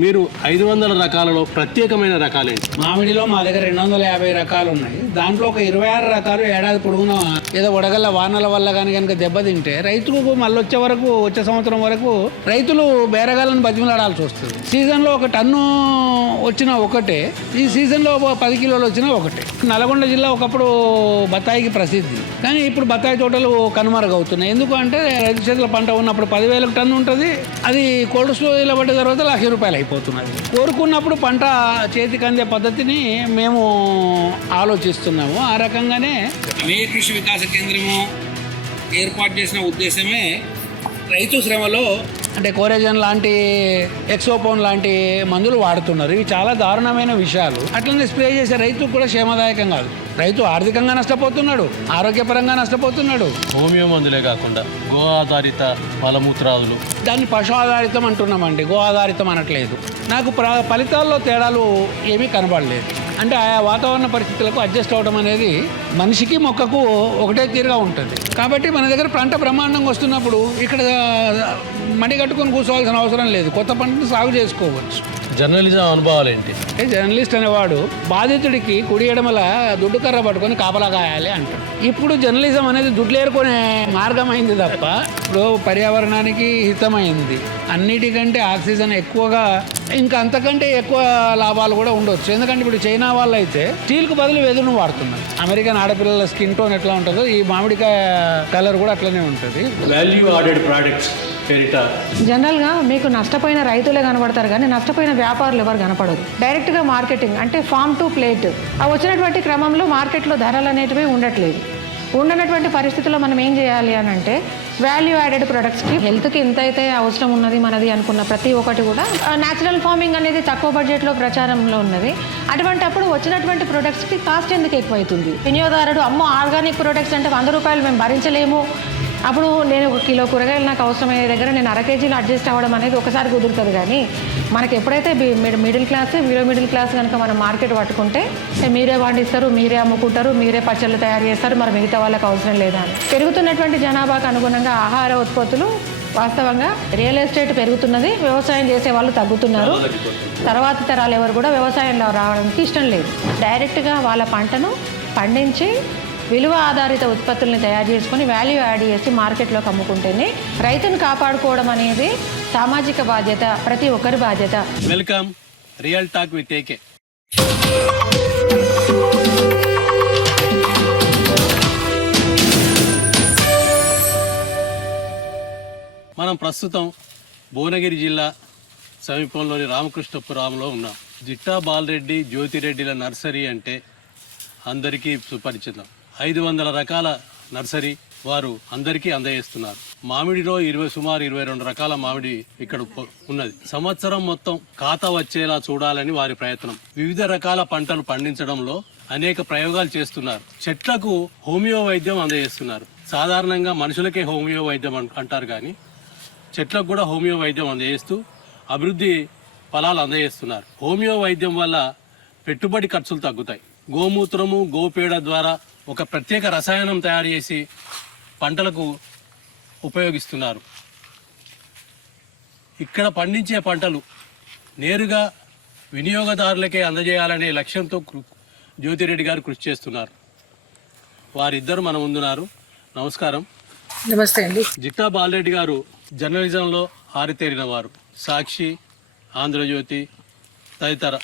మీరు 500 రకాలలో ప్రత్యేకమైన రకాలేంటి? మామిడిలో మా దగ్గర 250 రకాలు ఉన్నాయి. దాంట్లో ఒక 26 రకాలు ఏడాది పొడుగున ఏదో వడగళ్ళ వానల వల్ల కానీ కనుక దెబ్బతింటే రైతులకు మళ్ళీ వచ్చే సంవత్సరం వరకు రైతులు బేరగాళ్ళని బతిమలాడాల్సి వస్తుంది. సీజన్లో ఒక టన్ను వచ్చినా ఒకటే, ఈ సీజన్లో 10 కిలోలు వచ్చినా ఒకటే. నల్గొండ జిల్లా ఒకప్పుడు బత్తాయికి ప్రసిద్ధి, కానీ ఇప్పుడు బత్తాయి తోటలు కనుమరుగవుతున్నాయి. ఎందుకు అంటే రైతు చేతుల పంట ఉన్నప్పుడు 10,000 టన్ను ఉంటుంది, అది కోల్డ్ స్టోరేజ్లో పడ్డ తర్వాత ₹1,00,000 అయిపోతున్నది. కోరుకున్నప్పుడు పంట చేతికి అందే పద్ధతిని మేము ఆలోచిస్తున్నాము. ఆ రకంగానే మేయ కృషి వికాస కేంద్రము ఏర్పాటు చేసిన ఉద్దేశమే రైతు శ్రమలో అంటే కోరేజన్ లాంటి ఎక్సోపోన్ లాంటి మందులు వాడుతున్నారు. ఇవి చాలా దారుణమైన విషయాలు. అట్లనే స్ప్రే చేసే రైతుకు కూడా క్షేమదాయకం కాదు. రైతు ఆర్థికంగా నష్టపోతున్నాడు, ఆరోగ్యపరంగా నష్టపోతున్నాడు. హోమియో మందులే కాకుండా గో ఆధారిత మలమూత్రాదులు, దాన్ని పశు ఆధారితం అంటున్నామండి, గో ఆధారితం అనట్లేదు. నాకు ఫలితాల్లో తేడాలు ఏమీ కనబడలేదు. అంటే ఆయా వాతావరణ పరిస్థితులకు అడ్జస్ట్ అవ్వడం అనేది మనిషికి మొక్కకు ఒకటే తీరుగా ఉంటుంది. కాబట్టి మన దగ్గర పంట బ్రహ్మాండంగా వస్తున్నప్పుడు ఇక్కడ మడి కట్టుకొని కూర్చోవాల్సిన అవసరం లేదు, కొత్త పంటను సాగు చేసుకోవచ్చు. జర్నలిజం అనుభవాలు ఏంటి? జర్నలిస్ట్ అనేవాడు బాధితుడికి కుడి ఎడమల దుడ్డు కర్ర పట్టుకొని కాపలా కాయాలి అంటాడు. ఇప్పుడు జర్నలిజం అనేది దుడ్లు ఏరుకునే మార్గం అయింది తప్ప ఇప్పుడు పర్యావరణానికి హితమైంది. అన్నిటికంటే ఆక్సిజన్ ఎక్కువగా, ఇంకా అంతకంటే ఎక్కువ లాభాలు కూడా ఉండొచ్చు. ఎందుకంటే ఇప్పుడు చైనా వాళ్ళు అయితే స్టీల్కు బదులు వెదురును వాడుతున్నారు. అమెరికన్ ఆడపిల్లల స్కిన్ టోన్ ఎట్లా ఉంటుందో ఈ మామిడికాయ కలర్ కూడా అట్లనే ఉంటుంది. వాల్యూ యాడెడ్ ప్రోడక్ట్స్ పేరిట జనరల్గా మీకు నష్టపోయిన రైతులే కనబడతారు, కానీ నష్టపోయిన వ్యాపారులు ఎవరు కనపడరు. డైరెక్ట్గా మార్కెటింగ్ అంటే ఫామ్ టు ప్లేట్ ఆ వచ్చినటువంటి క్రమంలో మార్కెట్లో ధరలు అనేటివి ఉండట్లేదు. ఉండనటువంటి పరిస్థితుల్లో మనం ఏం చేయాలి అని అంటే వాల్యూ యాడెడ్ ప్రొడక్ట్స్కి హెల్త్కి ఎంత అయితే అవసరం ఉన్నది మనది అనుకున్న ప్రతి ఒక్కటి కూడా న్యాచురల్ ఫార్మింగ్ అనేది తక్కువ బడ్జెట్లో ప్రచారంలో ఉన్నది. అటువంటి అప్పుడు వచ్చినటువంటి ప్రొడక్ట్స్కి కాస్ట్ ఎందుకు ఎక్కువైతుంది? వినియోగదారుడు అమ్మో ఆర్గానిక్ ప్రొడక్ట్స్ అంటే ₹100 మేము భరించలేము, అప్పుడు నేను 1 కిలో కూరగాయలు నాకు అవసరమయ్యే దగ్గర నేను అర కేజీలో అడ్జస్ట్ అవ్వడం అనేది ఒకసారి కుదురుతుంది. కానీ మనకి ఎప్పుడైతే middle class below middle class కనుక మనం మార్కెట్ పట్టుకుంటే మీరే పండిస్తారు, మీరే అమ్ముకుంటారు, మీరే పచ్చళ్ళు తయారు చేస్తారు, మరి మిగతా వాళ్ళకి అవసరం లేదా అని. పెరుగుతున్నటువంటి జనాభాకు అనుగుణంగా ఆహార ఉత్పత్తులు వాస్తవంగా రియల్ ఎస్టేట్ పెరుగుతున్నది, వ్యవసాయం చేసే వాళ్ళు తగ్గుతున్నారు. తర్వాత తరాలు ఎవరు కూడా వ్యవసాయంలో రావడానికి ఇష్టం లేదు. డైరెక్ట్గా వాళ్ళ పంటను పండించి విలువ ఆధారిత ఉత్పత్తుల్ని తయారు చేసుకొని వాల్యూ యాడ్ చేసి మార్కెట్లోకి అమ్ముకుంటేనే రైతును కాపాడుకోవడం అనేది సామాజిక బాధ్యత, ప్రతి ఒక్కరి బాధ్యత. Welcome real talk with AK. మనం ప్రస్తుతం భువనగిరి జిల్లా సమీపంలోని రామకృష్ణపురంలో ఉన్నాం. జిట్టా బాలరెడ్డి జ్యోతిరెడ్డిల నర్సరీ అంటే అందరికీ సుపరిచితం. 500 రకాల నర్సరీ వారు అందరికీ అందజేస్తున్నారు. మామిడిలో సుమారు 22 రకాల మామిడి ఇక్కడ ఉన్నది. సంవత్సరం మొత్తం ఖాతా వచ్చేలా చూడాలని వారి ప్రయత్నం. వివిధ రకాల పంటలు పండించడంలో అనేక ప్రయోగాలు చేస్తున్నారు. చెట్లకు హోమియో వైద్యం అందజేస్తున్నారు. సాధారణంగా మనుషులకే హోమియో వైద్యం అంటారు, కానీ చెట్లకు కూడా హోమియో వైద్యం అందజేస్తూ అభివృద్ధి ఫలాలు అందజేస్తున్నారు. హోమియో వైద్యం వల్ల పెట్టుబడి ఖర్చులు తగ్గుతాయి. గోమూత్రము, గోపేడ ద్వారా ఒక ప్రత్యేక రసాయనం తయారు చేసి పంటలకు ఉపయోగిస్తున్నారు. ఇక్కడ పండించే పంటలు నేరుగా వినియోగదారులకే అందజేయాలనే లక్ష్యంతో జ్యోతిరెడ్డి గారు కృషి చేస్తున్నారు. వారిద్దరు మన ముందున్నారు. నమస్కారం. నమస్తే అండి. జిట్టా బాలరెడ్డి గారు జర్నలిజంలో ఆరితేరిన వారు. సాక్షి, ఆంధ్రజ్యోతి తదితర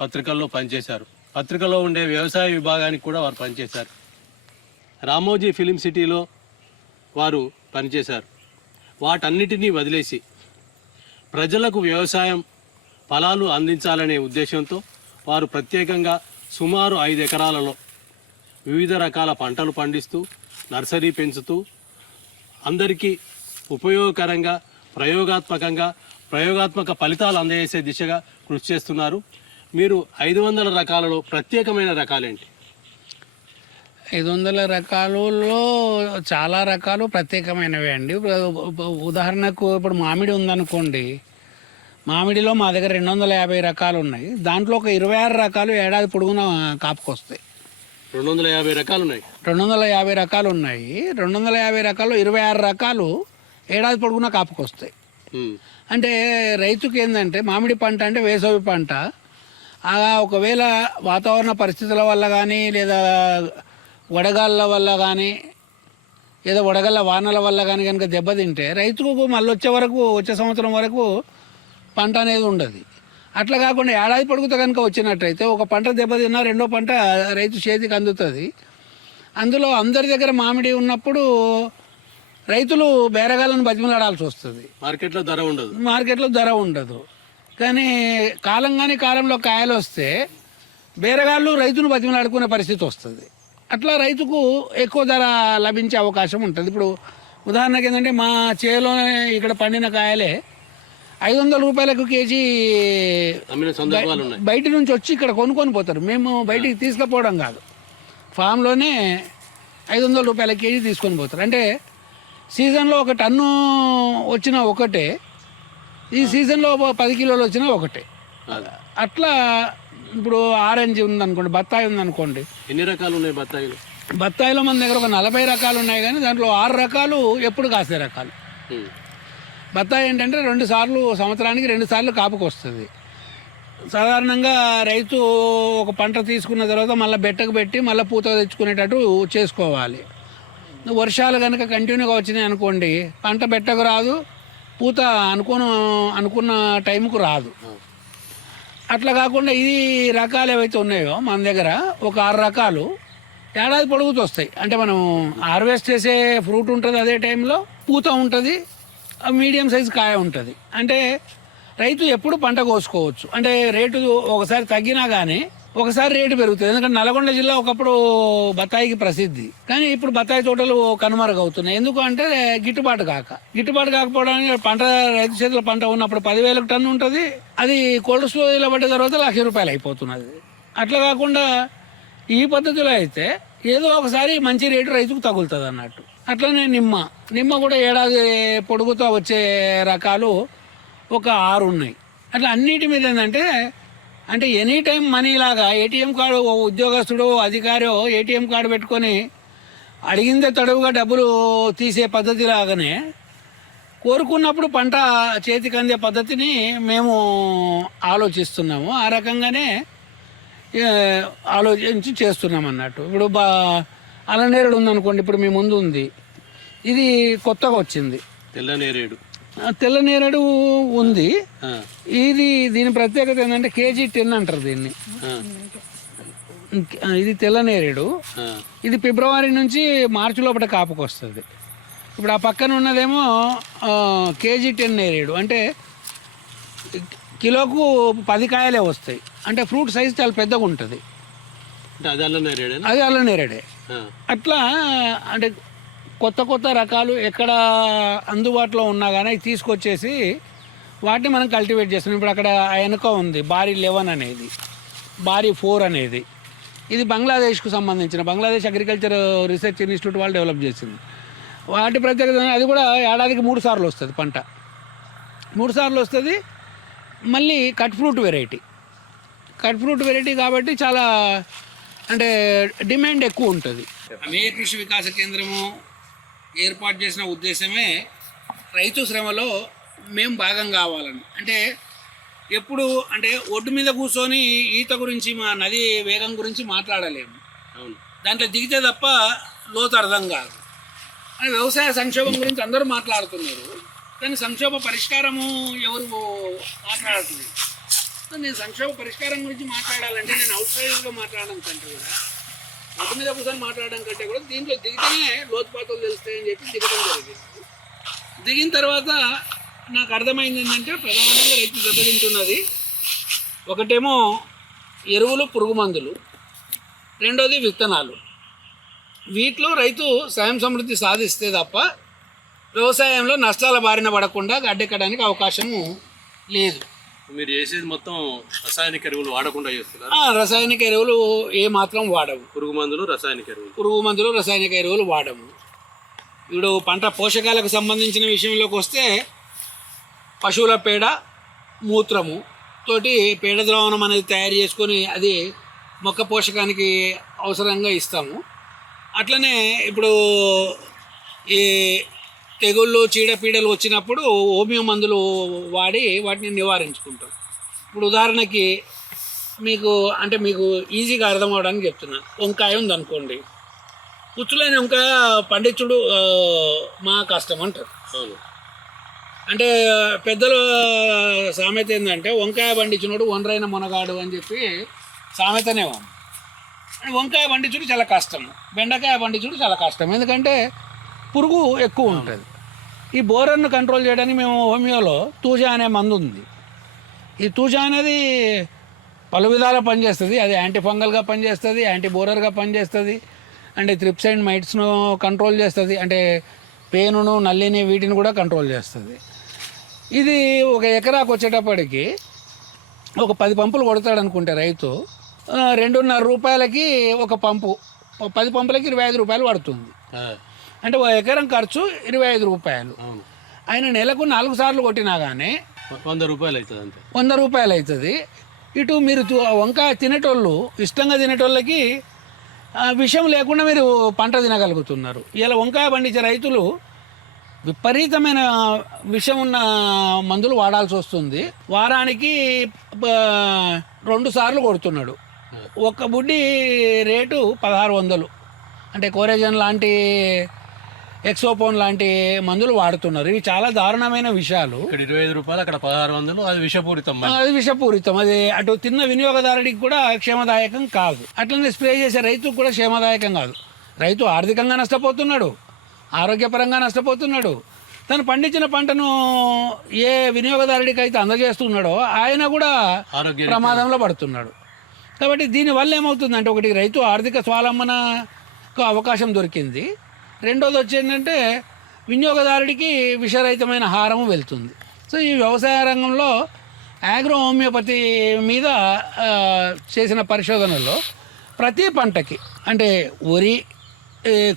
పత్రికల్లో పనిచేశారు. పత్రికలో ఉండే వ్యవసాయ విభాగానికి కూడా వారు పనిచేశారు. రామోజీ ఫిలిం సిటీలో వారు పనిచేశారు. వాటన్నిటినీ వదిలేసి ప్రజలకు వ్యవసాయం ఫలాలు అందించాలనే ఉద్దేశంతో వారు ప్రత్యేకంగా సుమారు 5 ఎకరాలలో వివిధ రకాల పంటలు పండిస్తూ నర్సరీ పెంచుతూ అందరికీ ఉపయోగకరంగా ప్రయోగాత్మక ఫలితాలు అందజేసే దిశగా కృషి చేస్తున్నారు. మీరు 500 రకాలలో ప్రత్యేకమైన రకాలేంటి? 500 రకాలలో చాలా రకాలు ప్రత్యేకమైనవి అండి. ఉదాహరణకు ఇప్పుడు మామిడి ఉందనుకోండి, మామిడిలో మా దగ్గర 250 రకాలు ఉన్నాయి. దాంట్లో ఒక 26 రకాలు ఏడాది పొడుగున కాపుకొస్తాయి. 250 రకాలు ఉన్నాయి. 250 రకాలు ఉన్నాయి. 250 రకాలు 26 రకాలు ఏడాది పొడుగున కాపుకొస్తాయి. అంటే రైతుకి ఏంటంటే మామిడి పంట అంటే వేసవి పంట. ఒకవేళ వాతావరణ పరిస్థితుల వల్ల కానీ లేదా వడగాళ్ళ వల్ల కానీ ఏదో వడగళ్ళ వానల వల్ల కానీ కనుక దెబ్బతింటే రైతుకు మళ్ళీ వచ్చే సంవత్సరం వరకు పంట అనేది ఉండదు. అట్లా కాకుండా ఏడాది పొడుగుతో కనుక వచ్చినట్టయితే ఒక పంట దెబ్బతిన్నా రెండో పంట రైతు చేతికి అందుతుంది. అందులో అందరి దగ్గర మామిడి ఉన్నప్పుడు రైతులు బేరగాళ్ళను బతిమలాడాల్సి వస్తుంది. మార్కెట్లో ధర ఉండదు. కానీ కాలంలో కాయలు వస్తే బేరగాళ్ళు రైతును బతిమలాడుకునే పరిస్థితి వస్తుంది. అట్లా రైతుకు ఎక్కువ ధర లభించే అవకాశం ఉంటుంది. ఇప్పుడు ఉదాహరణకి ఏంటంటే మా చేలోనే ఇక్కడ పండిన కాయలే 500 రూపాయలకు కేజీ బయట నుంచి వచ్చి ఇక్కడ కొనుక్కొని పోతారు. మేము బయటికి తీసుకుపోవడం కాదు, ఫామ్లోనే 500 రూపాయల కేజీ తీసుకొని పోతారు. అంటే సీజన్లో ఒక టన్ను వచ్చినా ఒకటే, ఈ సీజన్లో 10 కిలోలు వచ్చినా ఒకటే. అట్లా ఇప్పుడు ఆరెంజ్ ఉందనుకోండి, బత్తాయి ఉందనుకోండి. ఎన్ని రకాలు ఉన్నాయి బత్తాయిలో మన దగ్గర ఒక 40 రకాలు ఉన్నాయి. కానీ దాంట్లో 6 రకాలు ఎప్పుడు కాసే రకాలు. బత్తాయి ఏంటంటే సంవత్సరానికి 2 సార్లు కాపుకు వస్తుంది. సాధారణంగా రైతు ఒక పంట తీసుకున్న తర్వాత మళ్ళీ బెట్టకు పెట్టి మళ్ళీ పూత తెచ్చుకునేటట్టు చేసుకోవాలి. వర్షాలు కనుక కంటిన్యూగా వచ్చినాయి అనుకోండి, పంట బెట్టకు రాదు, పూత అనుకున్న టైంకు రాదు. అట్లా కాకుండా ఈ రకాలు ఏవైతే ఉన్నాయో మన దగ్గర ఒక 6 రకాలు ఏడాది పొడుగుతూ వస్తాయి. అంటే మనం హార్వెస్ట్ చేసే ఫ్రూట్ ఉంటుంది, అదే టైంలో పూత ఉంటుంది, మీడియం సైజు కాయ ఉంటుంది. అంటే రైతు ఎప్పుడు పంట కోసుకోవచ్చు. అంటే రేటు ఒకసారి తగ్గినా కానీ ఒకసారి రేటు పెరుగుతుంది. ఎందుకంటే నల్గొండ జిల్లా ఒకప్పుడు బత్తాయికి ప్రసిద్ధి, కానీ ఇప్పుడు బత్తాయి తోటలు కనుమరుగవుతున్నాయి. ఎందుకు అంటే గిట్టుబాటు కాకపోవడానికి రైతు చేతుల పంట ఉన్నప్పుడు 10,000 టన్ను ఉంటుంది, అది కోల్డ్ స్టోరేజ్లో పడ్డ తర్వాత 1,00,000 రూపాయలు అయిపోతున్నది. అట్లా కాకుండా ఈ పద్ధతిలో అయితే ఏదో ఒకసారి మంచి రేటు రైతుకు తగులుతుంది అన్నట్టు. అట్లనే నిమ్మ కూడా ఏడాది పొడుగుతో వచ్చే రకాలు ఒక 6 ఉన్నాయి. అట్లా అన్నిటి మీద ఏంటంటే అంటే ఎనీ టైం మనీలాగా ఏటీఎం కార్డు ఉద్యోగస్తుడు అధికారో ఏటీఎం కార్డు పెట్టుకొని అడిగిందే తడువుగా డబ్బులు తీసే పద్ధతి లాగానే కోరుకున్నప్పుడు పంట చేతికి అందే పద్ధతిని మేము ఆలోచిస్తున్నాము. ఆ రకంగానే ఆలోచించి చేస్తున్నాం అన్నట్టు. ఇప్పుడు అలనేరేడు ఉందనుకోండి, ఇప్పుడు మీ ముందు ఉంది, ఇది కొత్తగా వచ్చింది. తెల్ల నేరేడు ఉంది. దీని ప్రత్యేకత ఏంటంటే కేజీ 10 అంటారు దీన్ని. ఇది తెల్ల నేరేడు. ఇది ఫిబ్రవరి నుంచి మార్చి లోపల కాపుకు వస్తుంది. ఇప్పుడు ఆ పక్కన ఉన్నదేమో కేజీ 10 నేరేడు. అంటే కిలోకు 10 కాయలే వస్తాయి. అంటే ఫ్రూట్ సైజ్ చాలా పెద్దగా ఉంటుంది. అది అల్ల నేరేడే. అట్లా అంటే కొత్త రకాలు ఎక్కడ అందుబాటులో ఉన్నా కానీ తీసుకొచ్చేసి వాటిని మనం కల్టివేట్ చేస్తున్నాం. ఇప్పుడు అక్కడ వెనుక ఉంది బారీ 11 అనేది, బారీ 4 అనేది. ఇది బంగ్లాదేశ్కు సంబంధించిన బంగ్లాదేశ్ అగ్రికల్చర్ రీసెర్చ్ ఇన్స్టిట్యూట్ వాళ్ళు డెవలప్ చేసింది. వాటి ప్రత్యేకత అది కూడా ఏడాదికి 3 సార్లు వస్తుంది పంట. 3 సార్లు వస్తుంది. మళ్ళీ కట్ ఫ్రూట్ వెరైటీ కాబట్టి చాలా అంటే డిమాండ్ ఎక్కువ ఉంటుంది. మేయ కృషి వికాస కేంద్రము ఏర్పాటు చేసిన ఉద్దేశమే రైతు శ్రమలో మేము భాగం కావాలని. అంటే ఎప్పుడు అంటే ఒడ్డు మీద కూర్చొని ఈత గురించి మా నది వేగం గురించి మాట్లాడలేము. దాంట్లో దిగితే తప్ప లోతు అర్థం కాదు. అని వ్యవసాయ సంక్షోభం గురించి అందరూ మాట్లాడుతున్నారు, కానీ సంక్షోభ పరిష్కారము ఎవరు మాట్లాడుతున్నారు. నేను సంక్షోభ పరిష్కారం గురించి మాట్లాడాలంటే నేను అవుట్ సైడ్గా మాట్లాడడం కంటే కూడా ఒడ్డు మీద కూర్చొని మాట్లాడడం కంటే కూడా దీంట్లో దిగితేనే లోతుపాతలు తెలుస్తాయని చెప్పి దిగడం జరిగింది. దిగిన తర్వాత నాకు అర్థమైంది ఏంటంటే ప్రధానంగా రైతు దెబ్బతింటున్నది ఒకటేమో ఎరువులు, పురుగు మందులు, రెండోది విత్తనాలు. వీటిలో రైతు స్వయం సమృద్ధి సాధిస్తే తప్ప వ్యవసాయంలో నష్టాల బారిన పడకుండా గడ్డెక్కడానికి అవకాశము లేదు. మీరు చేసేది మొత్తం రసాయనిక ఎరువులు వాడకుండా చేస్తున్నారు? రసాయనిక ఎరువులు ఏ మాత్రం వాడము. పురుగు మందులు, రసాయనిక ఎరువులు వాడము. ఇప్పుడు పంట పోషకాలకు సంబంధించిన విషయంలోకి వస్తే పశువుల పేడ, మూత్రము తోటి పేడ ద్రావణం అనేది తయారు చేసుకొని అది మొక్క పోషకానికి అవసరంగా ఇస్తాము. అట్లనే ఇప్పుడు ఈ తెగుళ్ళు చీడపీడలు వచ్చినప్పుడు హోమియో మందులు వాడి వాటిని నివారించుకుంటాం. ఇప్పుడు ఉదాహరణకి మీకు అంటే మీకు ఈజీగా అర్థం అవడానికి చెప్తున్నా. వంకాయ ఉందనుకోండి, పుచ్చులైన వంకాయ పండించుడు మా కష్టం అంటారు. అంటే పెద్దల సామెత ఏంటంటే వంకాయ పండించినోడు ఒండ్రైన మునగాడు అని చెప్పి సామెతనే ఉంది. వంకాయ పండించుడు చాలా కష్టం, బెండకాయ పండించుడు చాలా కష్టం, ఎందుకంటే పురుగు ఎక్కువ ఉంటుంది. ఈ బోరర్ను కంట్రోల్ చేయడానికి మేము హోమియోలో తూజా అనే మందు ఉంది. ఈ తూజా అనేది పలు విధాలుగా పనిచేస్తుంది. అది యాంటీ ఫంగల్గా పనిచేస్తుంది, యాంటీ బోరర్గా పనిచేస్తుంది, అంటే త్రిప్స్ అండ్ మైట్స్ను కంట్రోల్ చేస్తుంది, అంటే పేనును నల్లిని వీటిని కూడా కంట్రోల్ చేస్తుంది. ఇది ఒక ఎకరాకు వచ్చేటప్పటికి ఒక 10 పంపులు కొడతాడు అనుకుంటే రైతు 2.5 రూపాయలకి ఒక పంపు, 10 పంపులకి 25 రూపాయలు పడుతుంది. అంటే ఒక ఎకరం ఖర్చు 25 రూపాయలు. ఆయన నెలకు 4 సార్లు కొట్టినా కానీ 100 రూపాయలు అవుతుంది, అంతే 100 రూపాయలు అవుతుంది. ఇటు మీరు వంకాయ తినేటోళ్ళు, ఇష్టంగా తినేటోళ్ళకి విషం లేకుండా మీరు పంట తినగలుగుతున్నారు. ఇలా వంకాయ పండించే రైతులు విపరీతమైన విషం ఉన్న మందులు వాడాల్సి వస్తుంది. వారానికి 2 సార్లు కొడుతున్నాడు. ఒక బుడ్డి రేటు 1600, అంటే కోరేజన్ లాంటి ఎక్సోపోన్ లాంటి మందులు వాడుతున్నారు. ఇవి చాలా దారుణమైన విషయాలు. ఇక్కడ 25 రూపాయలు, అక్కడ 1600, అది విషపూరితం. అది విషపూరితం. అది అటు తిన్న వినియోగదారుడికి కూడా క్షేమదాయకం కాదు. అట్లనే స్ప్రే చేసే రైతుకు కూడా క్షేమదాయకం కాదు. రైతు ఆర్థికంగా నష్టపోతున్నాడు, ఆరోగ్యపరంగా నష్టపోతున్నాడు. తను పండించిన పంటను ఏ వినియోగదారుడికి అయితే అందజేస్తున్నాడో ఆయన కూడా ప్రమాదంలో పడుతున్నాడు. కాబట్టి దీనివల్ల ఏమవుతుందంటే, ఒకటి రైతు ఆర్థిక స్వావలంబనకు అవకాశం దొరికింది, రెండోది వచ్చేంటంటే వినియోగదారుడికి విషరహితమైన ఆహారం వెళ్తుంది. సో ఈ వ్యవసాయ రంగంలో ఆగ్రో హోమియోపతి మీద చేసిన పరిశోధనలో ప్రతి పంటకి, అంటే వరి,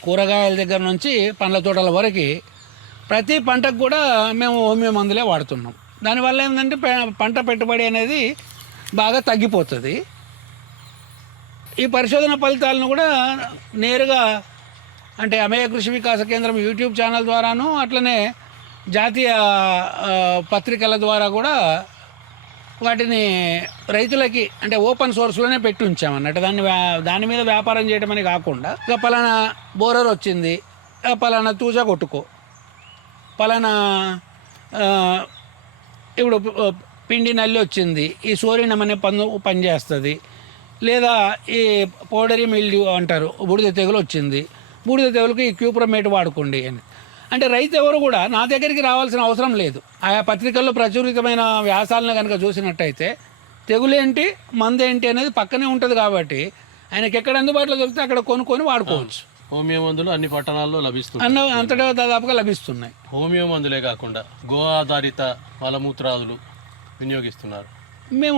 కూరగాయల దగ్గర నుంచి పండ్ల తోటల వరకు ప్రతి పంటకు కూడా మేము హోమియో మందులే వాడుతున్నాం. దానివల్ల ఏంటంటే పంట పెట్టుబడి అనేది బాగా తగ్గిపోతుంది. ఈ పరిశోధన ఫలితాలను కూడా నేరుగా అంటే అమేయ కృషి వికాస కేంద్రం యూట్యూబ్ ఛానల్ ద్వారాను, అట్లనే జాతీయ పత్రికల ద్వారా కూడా వాటిని రైతులకి అంటే ఓపెన్ సోర్స్లోనే పెట్టి ఉంచామన్నట్టు. దాని మీద వ్యాపారం చేయడం అని కాకుండా, ఇక పలానా బోరర్ వచ్చింది, పలానా తూజా కొట్టుకో, పలానా ఇప్పుడు పిండి నల్లి వచ్చింది, ఈ సోరినం అనే పనిచేస్తుంది, లేదా ఈ పౌడరీ మిల్డ్యూ అంటారు, బూడిద తెగులు వచ్చింది, బూడిద తెగులుకి ఈ క్యూప్రమేట్ వాడుకోండి అని. అంటే రైతు ఎవరు కూడా నా దగ్గరికి రావాల్సిన అవసరం లేదు. ఆయా పత్రికల్లో ప్రచురితమైన వ్యాసాలను కనుక చూసినట్టయితే తెగులేంటి మందేంటి అనేది పక్కనే ఉంటుంది. కాబట్టి ఆయనకి ఎక్కడ అందుబాటులో దొరికితే అక్కడ కొనుక్కొని వాడుకోవచ్చు. హోమియో మందులు అన్ని పట్టణాల్లో లభిస్తున్నాయి, అంతటా దాదాపుగా లభిస్తున్నాయి. హోమియో మందులే కాకుండా గో ఆధారిత మలమూత్రాదులు వినియోగిస్తున్నారు. మేము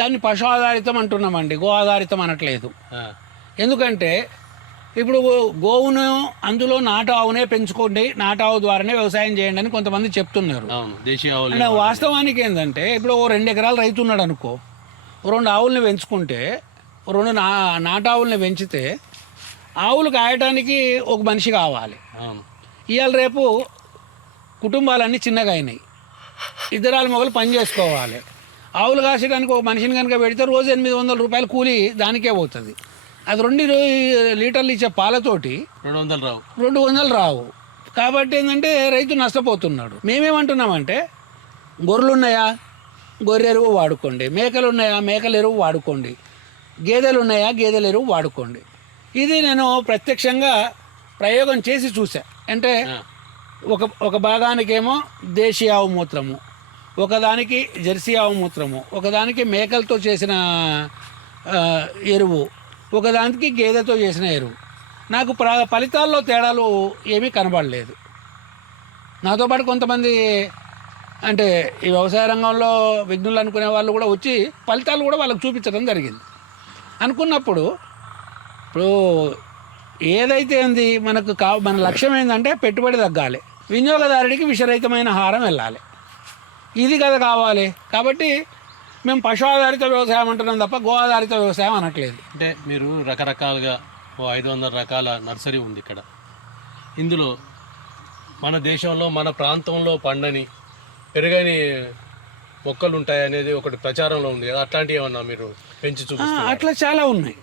దాన్ని పశు ఆధారితం అంటున్నామండి, గో ఆధారితం అనట్లేదు. ఎందుకంటే ఇప్పుడు గోవును అందులో నాటు ఆవునే పెంచుకోండి, నాటు ఆవు ద్వారానే వ్యవసాయం చేయండి అని కొంతమంది చెప్తున్నారు. అంటే వాస్తవానికి ఏంటంటే, ఇప్పుడు 2 ఎకరాలు రైతు ఉన్నాడు అనుకో, 2 ఆవుల్ని పెంచుకుంటే, 2 నాటు ఆవుల్ని పెంచితే ఆవులు కాయటానికి ఒక మనిషి కావాలి. ఇవాళ రేపు కుటుంబాలన్నీ చిన్నగా అయినాయి, 2 మొగలు పని చేసుకోవాలి. ఆవులు కాసేయడానికి ఒక మనిషిని కనుక పెడితే రోజు 800 రూపాయలు కూలి దానికే పోతుంది. అది 2 లీటర్లు ఇచ్చే పాలతోటి 200 రావు. కాబట్టి ఏంటంటే రైతు నష్టపోతున్నాడు. మేమేమంటున్నామంటే, గొర్రెలు ఉన్నాయా, గొర్రె ఎరువు వాడుకోండి, మేకలు ఉన్నాయా, మేకల ఎరువు వాడుకోండి, గేదెలు ఉన్నాయా, గేదెల ఎరువు వాడుకోండి. ఇది నేను ప్రత్యక్షంగా ప్రయోగం చేసి చూసా. అంటే ఒక భాగానికేమో దేశీ ఆవు మూత్రము, ఒకదానికి జెర్సీ ఆవు మూత్రము, ఒకదానికి మేకలతో చేసిన ఎరువు, ఒకదానికి గేదెతో చేసిన ఎరువు. నాకు ఫలితాల్లో తేడాలు ఏమీ కనబడలేదు. నాతో పాటు కొంతమంది అంటే ఈ వ్యవసాయ రంగంలో విఘ్నులు అనుకునే వాళ్ళు కూడా వచ్చి ఫలితాలు కూడా వాళ్ళకి చూపించడం జరిగింది. అనుకున్నప్పుడు ఇప్పుడు ఏదైతే ఉంది మనకు మన లక్ష్యం ఏంటంటే పెట్టుబడి తగ్గాలి, వినియోగదారుడికి విషరహితమైన ఆహారం వెళ్ళాలి, ఇది కదా కావాలి. కాబట్టి మేము పశు ఆధారిత వ్యవసాయం అంటున్నాం తప్ప గో ఆధారిత వ్యవసాయం అనట్లేదు. అంటే మీరు రకరకాలుగా 500 రకాల నర్సరీ ఉంది ఇక్కడ. ఇందులో మన దేశంలో మన ప్రాంతంలో పండని పెరగని మొక్కలు ఉంటాయి అనేది ఒకటి ప్రచారంలో ఉంది కదా, అట్లాంటివి ఏమన్నా మీరు పెంచి చూపిస్తారు? అట్లా చాలా ఉన్నాయి,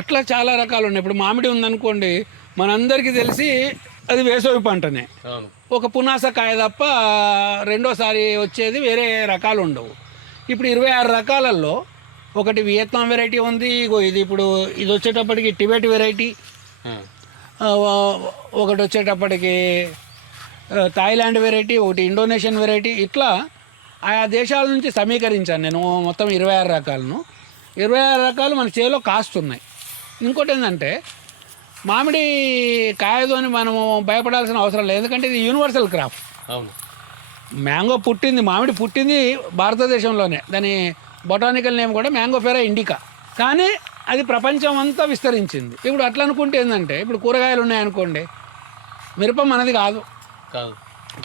అట్లా చాలా రకాలు ఉన్నాయి. ఇప్పుడు మామిడి ఉందనుకోండి, మనందరికీ తెలిసి అది వేసవి పంటనే, అవును. ఒక పునాస కాయ తప్ప రెండోసారి వచ్చేది వేరే రకాలు ఉండవు. ఇప్పుడు 26 రకాలలో ఒకటి వియత్నాం వెరైటీ ఉంది, ఇగో ఇది ఇప్పుడు ఇది వచ్చేటప్పటికి టిబెట్ వెరైటీ, ఒకటి వచ్చేటప్పటికి థాయిలాండ్ వెరైటీ, ఒకటి ఇండోనేషియన్ వెరైటీ, ఇట్లా ఆయా దేశాల నుంచి సమీకరించాను నేను మొత్తం 26 రకాలను. 26 రకాలు మన చేలో కాస్తున్నాయి. ఇంకోటి ఏంటంటే మామిడి కాయతోని మనము భయపడాల్సిన అవసరం లేదు, ఎందుకంటే ఇది యూనివర్సల్ క్రాప్. అవును. మ్యాంగో పుట్టింది, మామిడి పుట్టింది భారతదేశంలోనే, దాని బొటానికల్ నేమ్ కూడా మ్యాంగోఫెరా ఇండికా, కానీ అది ప్రపంచం అంతా విస్తరించింది. ఇప్పుడు అట్లా అనుకుంటే ఏంటంటే, ఇప్పుడు కూరగాయలు ఉన్నాయనుకోండి, మిరప మనది కాదు,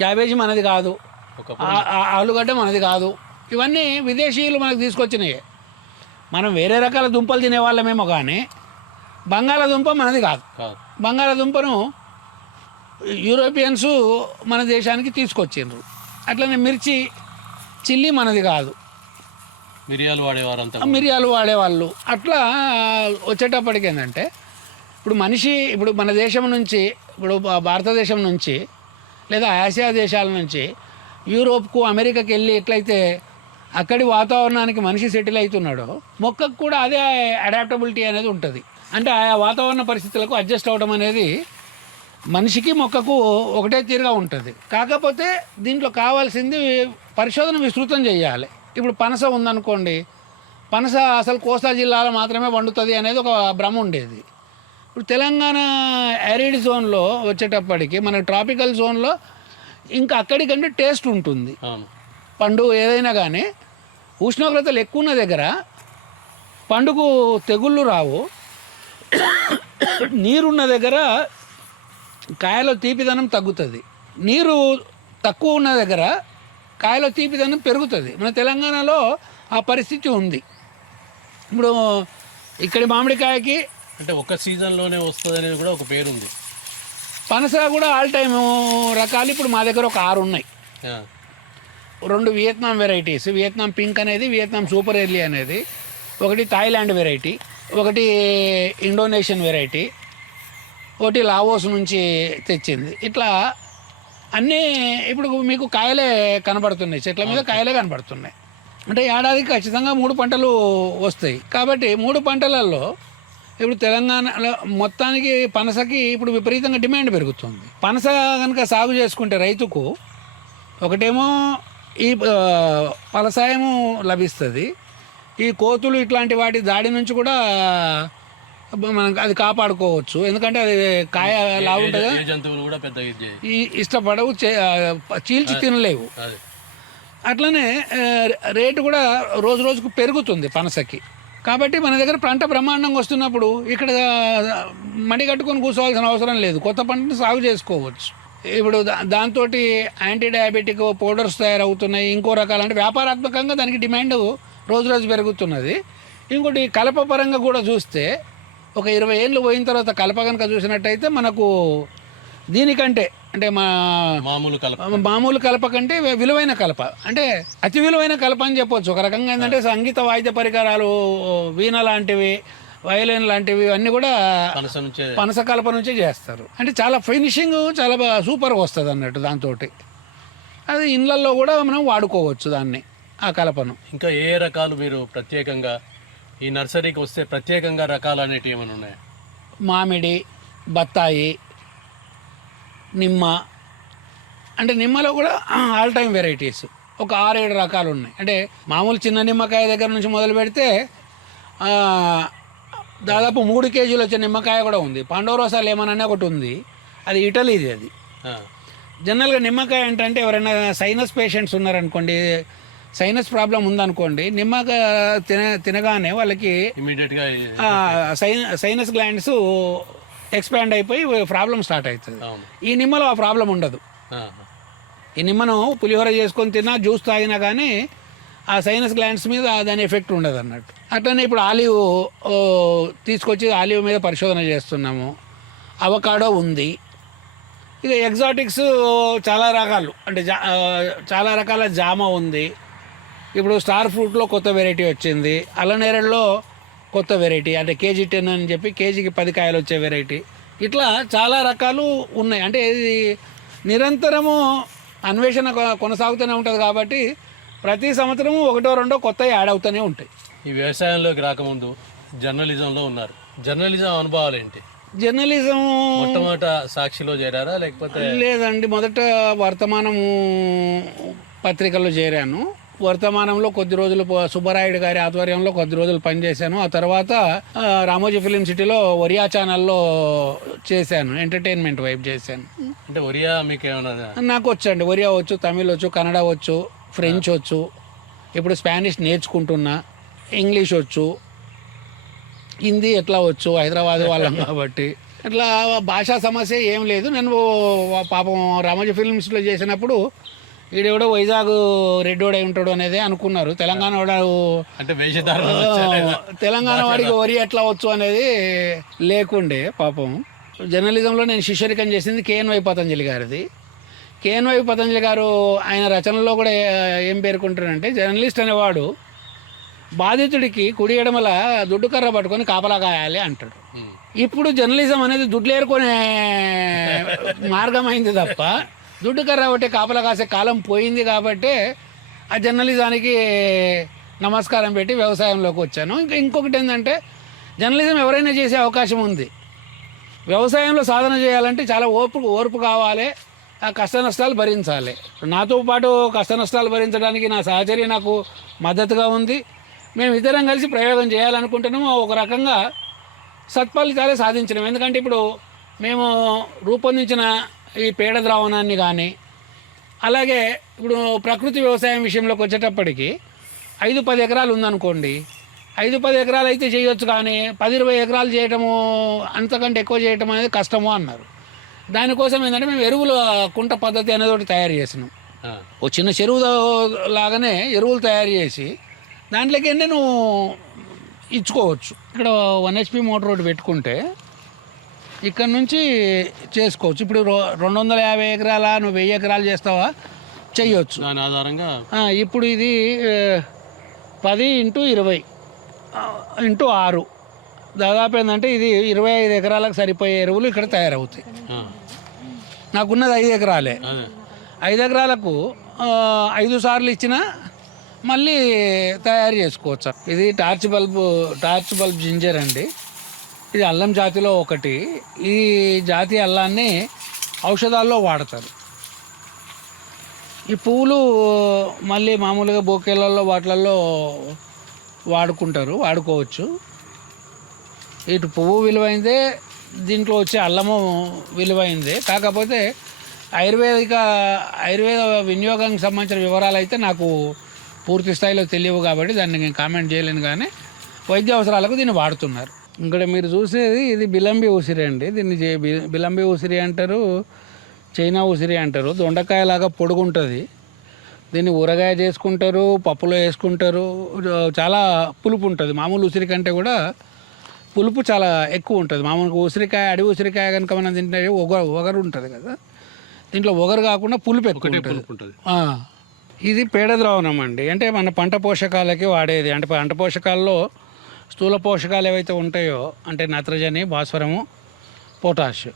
క్యాబేజీ మనది కాదు, ఆలుగడ్డ మనది కాదు, ఇవన్నీ విదేశీయులు మనకు తీసుకొచ్చినాయి. మనం వేరే రకాల దుంపలు తినేవాళ్ళమేమో కానీ బంగాళాదుంప మనది కాదు. బంగాళాదుంపను యూరోపియన్స్ మన దేశానికి తీసుకొచ్చిండ్రు. అట్లనే మిర్చి, చిల్లీ మనది కాదు, మిరియాలు వాడేవాళ్ళు. అట్లా వచ్చేటప్పటికి ఏంటంటే ఇప్పుడు మనిషి ఇప్పుడు మన దేశం నుంచి, ఇప్పుడు భారతదేశం నుంచి లేదా ఆసియా దేశాల నుంచి యూరోప్కు అమెరికాకి వెళ్ళి ఎట్లయితే అక్కడి వాతావరణానికి మనిషి సెటిల్ అవుతున్నాడో, మొక్కకు కూడా అదే అడాప్టబిలిటీ అనేది ఉంటుంది. అంటే ఆయా వాతావరణ పరిస్థితులకు అడ్జస్ట్ అవ్వడం అనేది మనిషికి మొక్కకు ఒకటే తీరుగా ఉంటుంది. కాకపోతే దీంట్లో కావాల్సింది పరిశోధన విస్తృతం చేయాలి. ఇప్పుడు పనస ఉందనుకోండి, పనస అసలు కోస్తా జిల్లాలో మాత్రమే పండుతుంది అనేది ఒక భ్రమ ఉండేది. ఇప్పుడు తెలంగాణ యారిడ్ జోన్లో వచ్చేటప్పటికి మన ట్రాపికల్ జోన్లో ఇంకా అక్కడికంటే టేస్ట్ ఉంటుంది. పండు ఏదైనా కానీ ఉష్ణోగ్రతలు ఎక్కువ ఉన్న దగ్గర పండుకు తెగుళ్ళు రావు, నీరున్న దగ్గర కాయలో తీపిదనం తగ్గుతుంది, నీరు తక్కువ ఉన్న దగ్గర కాయలో తీపిదనం పెరుగుతుంది. మన తెలంగాణలో ఆ పరిస్థితి ఉంది. ఇప్పుడు ఇక్కడి మామిడికాయకి అంటే ఒక సీజన్లోనే వస్తుంది అనేది కూడా ఒక పేరు ఉంది. పనస కూడా ఆల్ టైమ్ రకాలు ఇప్పుడు మా దగ్గర ఒక 6 ఉన్నాయి. 2 వియత్నాం వెరైటీస్, వియత్నాం పింక్ అనేది, వియత్నాం సూపర్ ఎర్లీ అనేది, ఒకటి థాయిలాండ్ వెరైటీ, ఒకటి ఇండోనేషియన్ వెరైటీ, ఒకటి లావోస్ నుంచి తెచ్చింది. ఇట్లా అన్నీ ఇప్పుడు మీకు కాయలే కనబడుతున్నాయి, చెట్ల మీద కాయలే కనబడుతున్నాయి. అంటే ఏడాదికి ఖచ్చితంగా 3 పంటలు వస్తాయి. కాబట్టి 3 పంటలలో ఇప్పుడు తెలంగాణలో మొత్తానికి పనసకి ఇప్పుడు విపరీతంగా డిమాండ్ పెరుగుతుంది. పనస కనుక సాగు చేసుకుంటే రైతుకు ఒకటేమో ఈ ఫలసాయము లభిస్తుంది, ఈ కోతులు ఇట్లాంటి వాటి దాడి నుంచి కూడా మనకు అది కాపాడుకోవచ్చు. ఎందుకంటే అది కాయ లాగుంటుంది, జంతువులు కూడా పెద్దగా ఇష్టపడవు, చీల్చి తినలేవు. అట్లనే రేటు కూడా రోజు రోజుకు పెరుగుతుంది పనసకి. కాబట్టి మన దగ్గర పంట బ్రహ్మాండంగా వస్తున్నప్పుడు ఇక్కడ మడి కట్టుకొని కూర్చోవాల్సిన అవసరం లేదు, కొత్త పంటను సాగు చేసుకోవచ్చు. ఇప్పుడు దాంతో యాంటీ డయాబెటిక్ పౌడర్స్ తయారవుతున్నాయి, ఇంకో రకాలు, అంటే వ్యాపారాత్మకంగా దానికి డిమాండ్ రోజు రోజు పెరుగుతున్నది. ఇంకోటి కలప పరంగా కూడా చూస్తే ఒక 20 ఏళ్ళు పోయిన తర్వాత కలప కనుక చూసినట్టయితే మనకు దీనికంటే అంటే మామూలు కలప కంటే విలువైన కలప, అంటే అతి విలువైన కలప అని చెప్పొచ్చు. ఒక రకంగా ఏంటంటే సంగీత వాయిద్య పరికరాలు, వీణ లాంటివి, వయలిన్ లాంటివి అన్నీ కూడా పనస కలప నుంచే చేస్తారు. అంటే చాలా ఫినిషింగ్ చాలా సూపర్గా వస్తుంది అన్నట్టు. దాంతో అది ఇళ్ళల్లో కూడా మనం వాడుకోవచ్చు దాన్ని, ఆ కలపను. ఇంకా ఏ రకాలు మీరు ప్రత్యేకంగా ఈ నర్సరీకి వస్తే ప్రత్యేకంగా రకాలు అనేటివి ఏమైనా ఉన్నాయా? మామిడి, బత్తాయి, నిమ్మ, అంటే నిమ్మలో కూడా ఆల్ టైమ్ వెరైటీస్ ఒక 6-7 రకాలు ఉన్నాయి. అంటే మామూలు చిన్న నిమ్మకాయ దగ్గర నుంచి మొదలు పెడితే దాదాపు 3 కేజీలు వచ్చే నిమ్మకాయ కూడా ఉంది. పాండోరోసా లెమన్ అనే ఒకటి ఉంది, అది ఇటలీది. అది జనరల్గా నిమ్మకాయ ఏంటంటే ఎవరైనా సైనస్ పేషెంట్స్ ఉన్నారనుకోండి, సైనస్ ప్రాబ్లం ఉందనుకోండి, నిమ్మకాయ తినగానే వాళ్ళకి ఇమీడియట్గా సైనస్ గ్లాండ్స్ ఎక్స్పాండ్ అయిపోయి ప్రాబ్లం స్టార్ట్ అవుతుంది. ఈ నిమ్మలో ఆ ప్రాబ్లం ఉండదు. ఈ నిమ్మను పులిహోర చేసుకొని తిన్నా, జ్యూస్ తాగినా కానీ ఆ సైనస్ గ్లాండ్స్ మీద దాని ఎఫెక్ట్ ఉండదు అన్నట్టు. అట్లనే ఇప్పుడు ఆలివ్ తీసుకొచ్చి ఆలివ్ మీద పరిశోధన చేస్తున్నాము. అవకాడో ఉంది. ఇక ఎగ్జాటిక్స్ చాలా రకాలు అంటే చాలా రకాల జామ ఉంది. ఇప్పుడు స్టార్ ఫ్రూట్లో కొత్త వెరైటీ వచ్చింది. అల్లనేరేడులో కొత్త వెరైటీ అంటే కేజీ 10 అని చెప్పి కేజీకి 10 కాయలు వచ్చే వెరైటీ. ఇట్లా చాలా రకాలు ఉన్నాయి. అంటే ఇది నిరంతరము అన్వేషణ కొనసాగుతూనే ఉంటుంది కాబట్టి ప్రతి సంవత్సరము ఒకటో రెండో కొత్త యాడ్ అవుతూనే ఉంటాయి. ఈ వ్యవసాయంలోకి రాకముందు జర్నలిజంలో ఉన్నారు. జర్నలిజం అనుభవాలు ఏంటి? జర్నలిజం మొట్టమొదట సాక్షిలో చేరారా లేకపోతే? లేదండి, మొదట వర్తమానము పత్రికల్లో చేరాను. వర్తమానంలో కొద్ది రోజులు సుబ్బరాయుడు గారి ఆధ్వర్యంలో కొద్ది రోజులు పనిచేశాను. ఆ తర్వాత రామోజీ ఫిలిం సిటీలో ఒరియా ఛానల్లో చేశాను, ఎంటర్టైన్మెంట్ వైపు చేశాను. అంటే ఒరియా మీకు ఏమన్నా? నాకు వచ్చండి, ఒరియా వచ్చు, తమిళ్ వచ్చు, కన్నడ వచ్చు, ఫ్రెంచ్ వచ్చు, ఇప్పుడు స్పానిష్ నేర్చుకుంటున్నా, ఇంగ్లీష్ వచ్చు, హిందీ ఎట్లా వచ్చు, హైదరాబాద్ వాళ్ళం కాబట్టి ఇట్లా భాషా సమస్య ఏం లేదు. నేను పాపం రామోజీ ఫిల్మ్స్లో చేసినప్పుడు ఈడెవడో వైజాగ్ రెడ్డోడై ఉంటాడు అనేది అనుకున్నారు. తెలంగాణ వాడు అంటే తెలంగాణ వాడికి వరి ఎట్లా వచ్చు అనేది లేకుండే. పాపం జర్నలిజంలో నేను శిష్యరికం చేసింది కేఎన్వై పతంజలి గారిది. కేఎన్వై పతంజలి గారు ఆయన రచనలో కూడా ఏం పేర్కొంటారంటే, జర్నలిస్ట్ అనేవాడు బాధితుడికి కుడి ఎడమల దుడ్డు కర్ర పట్టుకొని కాపలా కాయాలి అంటాడు. ఇప్పుడు జర్నలిజం అనేది దుడ్లు ఏరుకునే మార్గం అయింది తప్ప దుడ్డు కర్ర ఒకటి కాపలా కాసే కాలం పోయింది. కాబట్టి ఆ జర్నలిజానికి నమస్కారం పెట్టి వ్యవసాయంలోకి వచ్చాను. ఇంకొకటి ఏంటంటే, జర్నలిజం ఎవరైనా చేసే అవకాశం ఉంది. వ్యవసాయంలో సాధన చేయాలంటే చాలా ఓర్పు కావాలి, ఆ కష్ట నష్టాలు భరించాలి. నాతో పాటు కష్ట నష్టాలు భరించడానికి నా సహచర్య నాకు మద్దతుగా ఉంది. మేము ఇద్దరం కలిసి ప్రయోగం చేయాలనుకుంటున్నాము. ఒక రకంగా సత్ఫలితాలే సాధించినాం. ఎందుకంటే ఇప్పుడు మేము రూపొందించిన ఈ పేడ ద్రావణాన్ని కానీ, అలాగే ఇప్పుడు ప్రకృతి వ్యవసాయం విషయంలోకి వచ్చేటప్పటికి 5-10 ఎకరాలు ఉందనుకోండి, 5-10 ఎకరాలు అయితే చేయొచ్చు, కానీ 10-20 ఎకరాలు చేయటము, అంతకంటే ఎక్కువ చేయటం అనేది కష్టము అన్నారు. దానికోసం ఏంటంటే మేము ఎరువుల కుంట పద్ధతి అనేది ఒకటి తయారు చేసినాం. ఓ చిన్న చెరువు లాగానే ఎరువులు తయారు చేసి దాంట్లోకి నువ్వు ఇచ్చుకోవచ్చు. ఇక్కడ 1 HP మోటార్ ఒకటి పెట్టుకుంటే ఇక్కడ నుంచి చేసుకోవచ్చు. ఇప్పుడు 250 ఎకరాల నువ్వు 1000 ఎకరాలు చేస్తావా, చెయ్యొచ్చు. దాని ఆధారంగా ఇప్పుడు ఇది 10 × 20 × 6 దాదాపు ఏంటంటే ఇది 25 ఎకరాలకు సరిపోయే ఎరువులు ఇక్కడ తయారవుతాయి. నాకున్నది 5 ఎకరాలే. 5 ఎకరాలకు 5 సార్లు ఇచ్చినా మళ్ళీ తయారు చేసుకోవచ్చు. ఇది టార్చ్ బల్బ్ జింజర్ అండి. ఇది అల్లం జాతిలో ఒకటి. ఈ జాతి అల్లాన్ని ఔషధాల్లో వాడతారు. ఈ పువ్వులు మళ్ళీ మామూలుగా బొకేలలో వాటిలలో వాడుకోవచ్చు. ఇటు పువ్వు విలువైందే, దీంట్లో వచ్చే అల్లము విలువైందే. కాకపోతే ఆయుర్వేద వినియోగానికి సంబంధించిన వివరాలు అయితే నాకు పూర్తి స్థాయిలో తెలియవు కాబట్టి దాన్ని నేను కామెంట్ చేయలేను. కానీ వైద్య అవసరాలకు దీన్ని వాడుతున్నారు. ఇక్కడ మీరు చూసేది ఇది బిలంబి ఉసిరి అండి. దీన్ని బిలంబి ఉసిరి అంటారు, చైనా ఉసిరి అంటారు. దొండకాయలాగా పొడుగుంటుంది. దీన్ని ఊరగాయ చేసుకుంటారు, పప్పులో వేసుకుంటారు. చాలా పులుపు ఉంటుంది. మామూలు ఉసిరి కంటే కూడా పులుపు చాలా ఎక్కువ ఉంటుంది. మామూలుగా ఉసిరికాయ, అడవి ఉసిరికాయ కనుక మనం తింటే ఒగరు ఉంటుంది కదా, దీంట్లో ఒగరు కాకుండా పులుపు ఎక్కువ ఉంటుంది. ఇది పేడ ద్రావణం అండి. అంటే మన పంట పోషకాలకి వాడేది. అంటే పంట పోషకాల్లో స్థూల పోషకాలు ఏవైతే ఉంటాయో, అంటే నత్రజని, భాస్వరము, పొటాష్,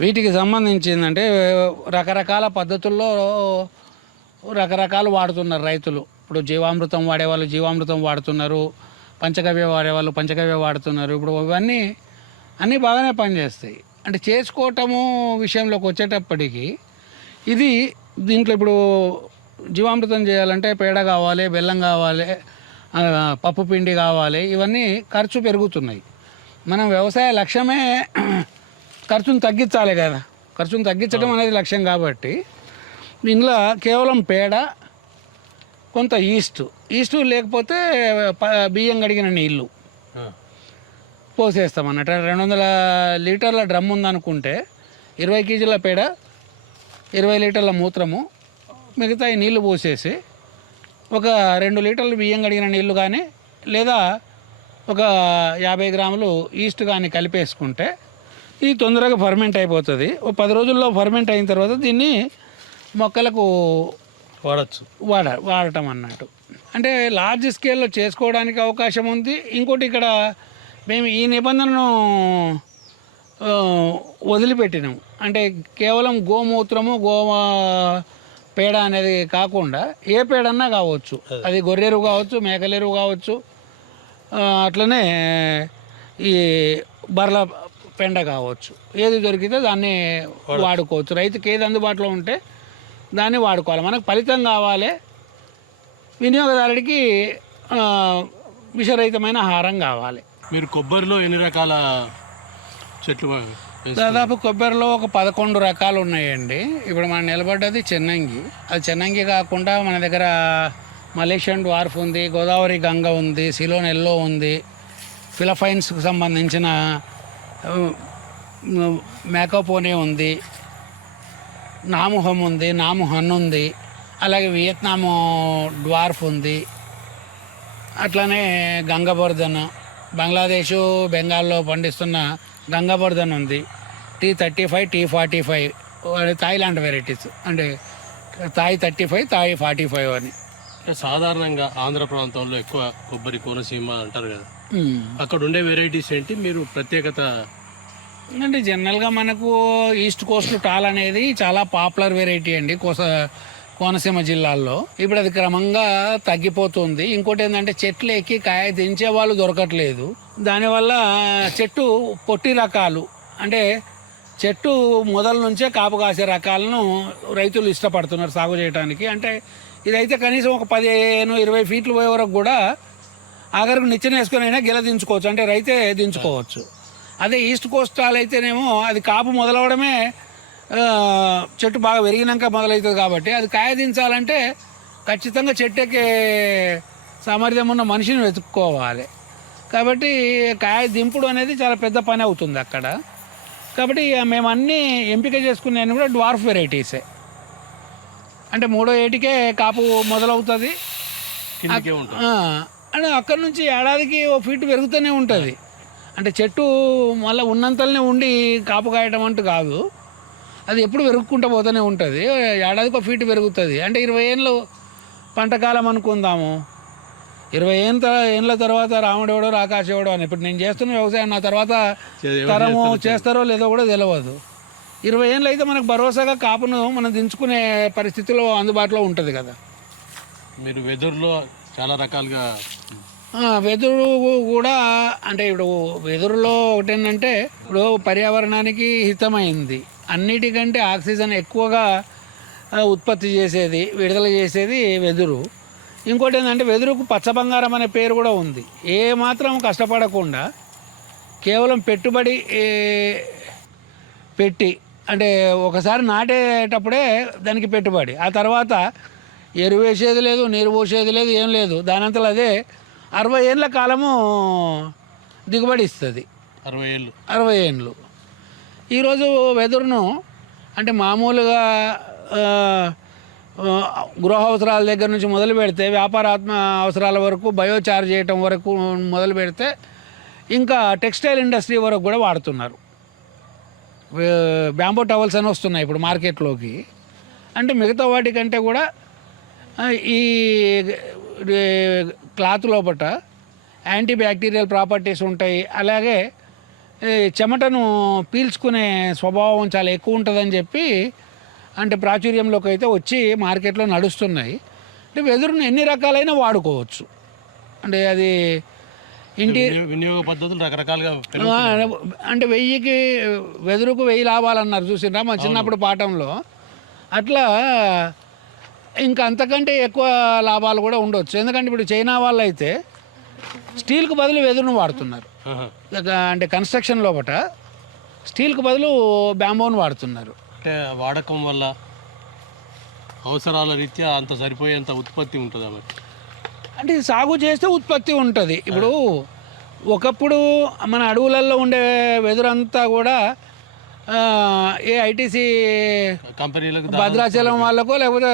వీటికి సంబంధించిందంటే రకరకాల పద్ధతుల్లో రకరకాలు వాడుతున్నారు రైతులు. ఇప్పుడు జీవామృతం వాడేవాళ్ళు జీవామృతం వాడుతున్నారు, పంచగవ్య వాడేవాళ్ళు పంచగవ్య వాడుతున్నారు. ఇప్పుడు ఇవన్నీ అన్నీ బాగానే పనిచేస్తాయి. అంటే చేసుకోవటము విషయంలోకి వచ్చేటప్పటికి ఇది దీంట్లో ఇప్పుడు జీవామృతం చేయాలంటే పేడ కావాలి, బెల్లం కావాలి, పప్పు పిండి కావాలి. ఇవన్నీ ఖర్చు పెరుగుతున్నాయి. మనం వ్యవసాయ లక్ష్యమే ఖర్చును తగ్గించాలి కదా. ఖర్చును తగ్గించడం అనేది లక్ష్యం కాబట్టి ఇందులో కేవలం పేడ, కొంత ఈస్టు లేకపోతే బియ్యం కడిగిన నీళ్ళు పోసేస్తాం అన్నట్టు. 200 లీటర్ల డ్రమ్ ఉందనుకుంటే 20 కేజీల పేడ, 20 లీటర్ల మూత్రము, మిగతా నీళ్లు పోసేసి ఒక 2 లీటర్లు బియ్యం కడిగిన నీళ్లు కానీ లేదా ఒక 50 గ్రాములు ఈస్ట్ కానీ కలిపేసుకుంటే ఇది తొందరగా ఫర్మెంట్ అయిపోతుంది. ఓ 10 రోజుల్లో ఫర్మెంట్ అయిన తర్వాత దీన్ని మొక్కలకు వాడచ్చు. వాడటం అన్నట్టు. అంటే లార్జ్ స్కేల్లో చేసుకోవడానికి అవకాశం ఉంది. ఇంకోటి ఇక్కడ మేము ఈ నిబంధనను వదిలిపెట్టినాం. అంటే కేవలం గోమూత్రము పేడ అనేది కాకుండా ఏ పేడన్నా కావచ్చు, అది గొర్రెరు కావచ్చు, మేకలెరువు కావచ్చు, అట్లనే ఈ బర్ల పెండ కావచ్చు, ఏది దొరికితే దాన్ని వాడుకోవచ్చు. రైతుకి ఏది అందుబాటులో ఉంటే దాన్ని వాడుకోవాలి. మనకు ఫలితం కావాలి, వినియోగదారుడికి విషరహితమైన ఆహారం కావాలి. మీరు కొబ్బరిలో ఎన్ని రకాల చెట్లు దాదాపు కొబ్బరిలో ఒక 11 రకాలు ఉన్నాయండి. ఇప్పుడు మనం నిలబడ్డది చెన్నంగి. అది చెన్నంగి కాకుండా మన దగ్గర మలేషియన్ డ్వార్ఫ్ ఉంది, గోదావరి గంగ ఉంది, సిలోన్ ఎల్లో ఉంది, ఫిలఫైన్స్కి సంబంధించిన మేకోపోనే ఉంది, నాముహం ఉంది, నాముహన్ ఉంది, అలాగే వియత్నాము డ్వార్ఫ్ ఉంది, అట్లనే గంగబర్ధన్, బంగ్లాదేశు బెంగాల్లో పండిస్తున్న గంగబర్ధన్ ఉంది, T35, T45 థాయిలాండ్ వెరైటీస్, అంటే థాయ్ 35, థాయ్ 45 అని. సాధారణంగా ఆంధ్ర ప్రాంతంలో ఎక్కువ కొబ్బరి కోనసీమ అంటారు కదా, అక్కడ ఉండే వెరైటీస్ ఏంటి? మీరు ప్రత్యేకత అంటే జనరల్గా మనకు ఈస్ట్ కోస్ట్ టాల్ అనేది చాలా పాపులర్ వెరైటీ అండి కోనసీమ జిల్లాల్లో. ఇప్పుడు అది క్రమంగా తగ్గిపోతుంది. ఇంకోటి ఏంటంటే చెట్లు ఎక్కి కాయ దించే వాళ్ళు దొరకట్లేదు. దానివల్ల చెట్టు పొట్టి రకాలు, అంటే చెట్టు మొదల నుంచే కాపు కాసే రకాలను రైతులు ఇష్టపడుతున్నారు సాగు చేయడానికి. అంటే ఇదైతే కనీసం ఒక 15-20 ఫీట్లు పోయే వరకు కూడా ఆఖరికి నిచ్చెన వేసుకొని అయినా గిల దించుకోవచ్చు, అంటే రైతే దించుకోవచ్చు. అదే ఈస్ట్ కోస్టాల్ అయితేనేమో అది కాపు మొదలవడమే చెట్టు బాగా పెరిగినాక మొదలవుతుంది. కాబట్టి అది కాయ దించాలంటే ఖచ్చితంగా చెట్టుకే సామర్థ్యం ఉన్న మనిషిని వెతుక్కోవాలి. కాబట్టి కాయ దింపుడు అనేది చాలా పెద్ద పని అవుతుంది అక్కడ. కాబట్టి మేము అన్నీ ఎంపిక చేసుకునేవి కూడా డ్వార్ఫ్ వెరైటీసే. అంటే 3వ ఏటికే కాపు మొదలవుతుంది, అంటే అక్కడి నుంచి ఏడాదికి ఓ ఫీట్ పెరుగుతూనే ఉంటుంది. అంటే చెట్టు మళ్ళీ ఉన్నంతలోనే ఉండి కాపు కాయటం అంటూ కాదు, అది ఎప్పుడు పెరుగుకుంటూ పోతూనే ఉంటుంది. ఏడాదికి ఒక ఫీట్ పెరుగుతుంది. అంటే 20 ఏళ్ళు పంటకాలం అనుకుందాము. 20 ఏళ్ళ తర్వాత రాముడెవడో రాకాశెవడో అని. ఇప్పుడు నేను చేస్తున్న వ్యవసాయం నా తర్వాత తరము చేస్తారో లేదో కూడా తెలియదు. 20 ఏళ్ళు అయితే మనకు భరోసాగా కాపును మనం దించుకునే పరిస్థితిలో అందుబాటులో ఉంటుంది కదా. మీరు వెదురులో చాలా రకాలుగా వెదురు కూడా, అంటే ఇప్పుడు వెదురులో ఒకటి ఏంటంటే ఇప్పుడు పర్యావరణానికి హితమైంది, అన్నిటికంటే ఆక్సిజన్ ఎక్కువగా ఉత్పత్తి చేసేది, విడుదల చేసేది వెదురు. ఇంకోటి ఏంటంటే వెదురుకు పచ్చబంగారం అనే పేరు కూడా ఉంది. ఏ మాత్రం కష్టపడకుండా కేవలం పెట్టుబడి పెట్టి, అంటే ఒకసారి నాటేటప్పుడే దానికి పెట్టుబడి, ఆ తర్వాత ఎరువు వేసేది లేదు, నీరు పోసేది లేదు, ఏం లేదు, దానంతలో అదే 60 ఏళ్ళ కాలము దిగుబడి ఇస్తుంది. 60 ఏళ్ళు. ఈరోజు వెదురును అంటే మామూలుగా గృహ అవసరాల దగ్గర నుంచి మొదలు పెడితే వ్యాపారాత్మ అవసరాల వరకు, బయోచార్జ్ చేయటం వరకు మొదలు పెడితే ఇంకా టెక్స్టైల్ ఇండస్ట్రీ వరకు కూడా వాడుతున్నారు. బ్యాంబో టవల్స్ అని వస్తున్నాయి ఇప్పుడు మార్కెట్లోకి. అంటే మిగతా వాటికంటే కూడా ఈ క్లాత్ లోపల యాంటీ బ్యాక్టీరియల్ ప్రాపర్టీస్ ఉంటాయి. అలాగే చెమటను పీల్చుకునే స్వభావం చాలా ఎక్కువ ఉంటుందని చెప్పి అంటే ప్రాచుర్యంలోకి అయితే వచ్చి మార్కెట్లో నడుస్తున్నాయి. అంటే వెదురును ఎన్ని రకాలైనా వాడుకోవచ్చు. అంటే అది ఇంటి వినియోగ పద్ధతులు రకరకాలుగా, అంటే వెదురుకు 1000 లాభాలన్నారు చూసిండ్రా మా చిన్నప్పుడు పాఠంలో. అట్లా ఇంకా అంతకంటే ఎక్కువ లాభాలు కూడా ఉండొచ్చు. ఎందుకంటే ఇప్పుడు చైనా వాళ్ళు అయితే స్టీల్కి బదులు వెదురును వాడుతున్నారు. అంటే కన్స్ట్రక్షన్ లోపల స్టీల్కి బదులు బ్యాంబోను వాడుతున్నారు. అంటే వాడకం వల్ల అవసరాల రీత్యా అంత సరిపోయేంత ఉత్పత్తి ఉంటుందా? అంటే సాగు చేస్తే ఉత్పత్తి ఉంటుంది. ఇప్పుడు ఒకప్పుడు మన అడవులలో ఉండే వెదురంతా కూడా ఏ ఐటీసీ కంపెనీలకు, భద్రాచలం వాళ్ళకో లేకపోతే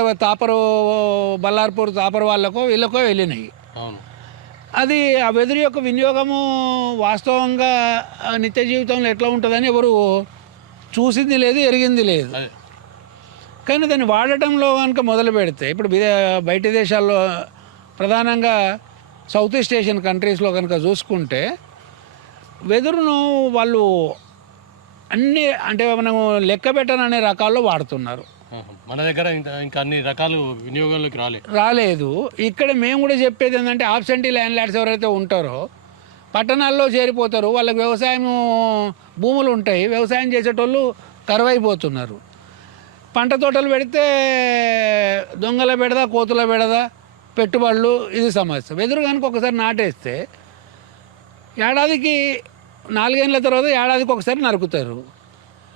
బల్లార్పూర్ తాపర్ వాళ్ళకో వీళ్ళకో వెళ్ళినాయి. అవును. అది ఆ వెదురు యొక్క వినియోగము వాస్తవంగా నిత్య జీవితంలో ఎట్లా ఉంటుందని ఎవరు చూసింది లేదు, ఎరిగింది లేదు. అదే. కానీ దాన్ని వాడటంలో కనుక మొదలు పెడితే ఇప్పుడు బయట దేశాల్లో ప్రధానంగా సౌత్ ఈస్ట్ ఏషియన్ కంట్రీస్లో కనుక చూసుకుంటే వెదురును వాళ్ళు అన్ని అంటే మనము లెక్క పెట్టననే రకాల్లో వాడుతున్నారు. మన దగ్గర ఇంకా అన్ని రకాలు వినియోగంలోకి రాలేదు. ఇక్కడ మేము కూడా చెప్పేది ఏంటంటే ఆబ్సెంటీ ల్యాండ్ లార్డ్స్ ఎవరైతే ఉంటారో పట్టణాల్లో చేరిపోతారు, వాళ్ళకి వ్యవసాయం భూములు ఉంటాయి, వ్యవసాయం చేసేటోళ్ళు కరువైపోతున్నారు. పంట తోటలు పెడితే దొంగల బెడద, కోతుల బెడద, పెట్టుబడులు, ఇది సమస్య. వెదురు కనుక ఒకసారి నాటేస్తే ఏడాదికి 4 ఏళ్ళ తర్వాత ఏడాదికి ఒకసారి నరుకుతారు,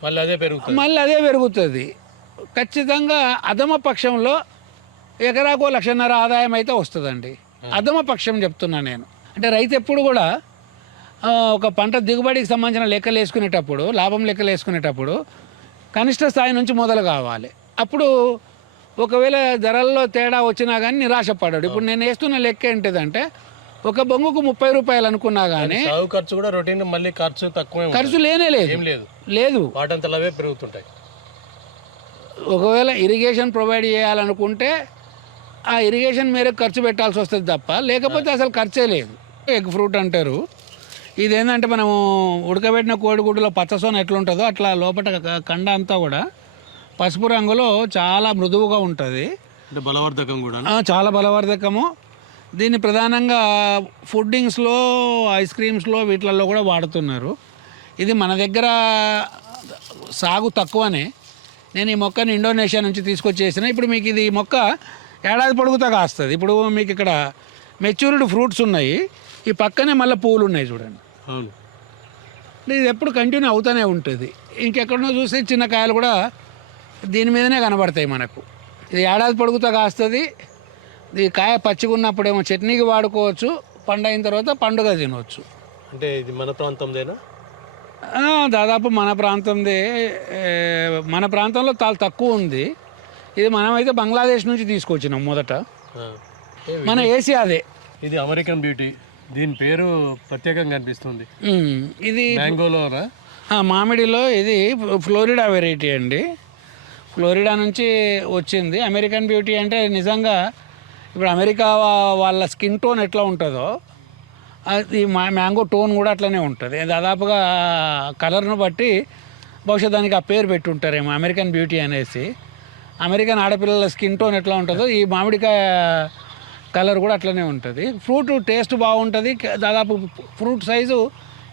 మళ్ళీ అదే పెరుగుతుంది. ఖచ్చితంగా అధమ పక్షంలో ఎకరాకో 1.5 లక్ష ఆదాయం అయితే వస్తుందండి. అధమ పక్షం చెప్తున్నా నేను. అంటే రైతు ఎప్పుడు కూడా ఒక పంట దిగుబడికి సంబంధించిన లెక్కలు వేసుకునేటప్పుడు, లాభం లెక్కలు వేసుకునేటప్పుడు కనిష్ట స్థాయి నుంచి మొదలు కావాలి. అప్పుడు ఒకవేళ ధరల్లో తేడా వచ్చినా కానీ నిరాశపడ్డాడు. ఇప్పుడు నేను వేస్తున్న లెక్క ఏంటిదంటే ఒక బొంగుకు 30 రూపాయలు అనుకున్నా కానీ ఖర్చు కూడా రొటీన్, మళ్ళీ ఖర్చు తక్కువ, ఖర్చు లేనే లేదు, వాటంతలవే పెరుగుతుంటాయి. ఒకవేళ ఇరిగేషన్ ప్రొవైడ్ చేయాలనుకుంటే ఆ ఇరిగేషన్ మేరకు ఖర్చు పెట్టాల్సి వస్తుంది తప్ప, లేకపోతే అసలు ఖర్చే లేదు. ఎగ్ ఫ్రూట్ అంటారు. ఇదేంటంటే మనము ఉడకబెట్టిన కోడిగుడ్డులో పచ్చసోన ఎట్లుంటుందో అట్లా లోపల కండ అంతా కూడా పసుపు రంగులో చాలా మృదువుగా ఉంటుంది. బలవర్ధకం కూడా, చాలా బలవర్ధకము. దీన్ని ప్రధానంగా ఫుడ్డింగ్స్లో, ఐస్ క్రీమ్స్లో, వీటిలలో కూడా వాడుతున్నారు. ఇది మన దగ్గర సాగు తక్కువనే. నేను ఈ మొక్కని ఇండోనేషియా నుంచి తీసుకొచ్చేసిన. ఇప్పుడు మీకు ఇది మొక్క ఏడాది పొడుగుతా కాస్తుంది. ఇప్పుడు మీకు ఇక్కడ మెచ్యూర్డ్ ఫ్రూట్స్ ఉన్నాయి, ఈ పక్కనే మళ్ళీ పువ్వులు ఉన్నాయి చూడండి. ఇది ఎప్పుడు కంటిన్యూ అవుతూనే ఉంటుంది. ఇంకెక్కడనో చూస్తే చిన్న కాయలు కూడా దీని మీదనే కనబడతాయి మనకు. ఇది ఏడాది పొడుగుతా కాస్తుంది. ఈ కాయ పచ్చిగున్నప్పుడేమో చట్నీకి వాడుకోవచ్చు, పండైన తర్వాత పండుగ తినవచ్చు. అంటే ఇది మన ప్రాంతందేనా? దాదాపు మన ప్రాంతందే. మన ప్రాంతంలో చాలా తక్కువ ఉంది. ఇది మనమైతే బంగ్లాదేశ్ నుంచి తీసుకొచ్చినాం మొదట. మన ఏసియాదే. ఇది అమెరికన్ బ్యూటీ, దీని పేరు ప్రత్యేకంగా అనిపిస్తుంది. ఇది మ్యాంగోలోనా? మామిడిలో ఇది ఫ్లోరిడా వెరైటీ అండి. ఫ్లోరిడా నుంచి వచ్చింది. అమెరికన్ బ్యూటీ అంటే నిజంగా ఇప్పుడు అమెరికా వాళ్ళ స్కిన్ టోన్ ఎట్లా ఉంటుందో అది మ్యాంగో టోన్ కూడా అట్లనే ఉంటుంది. దాదాపుగా కలర్ను బట్టి బహుశా దానికి ఆ పేరు పెట్టి ఉంటారేమో, అమెరికన్ బ్యూటీ అనేసి. అమెరికన్ ఆడపిల్లల స్కిన్ టోన్ ఎట్లా ఉంటుందో ఈ మామిడికాయ కలర్ కూడా అట్లనే ఉంటుంది. ఫ్రూట్ టేస్ట్ బాగుంటుంది. దాదాపు ఫ్రూట్ సైజు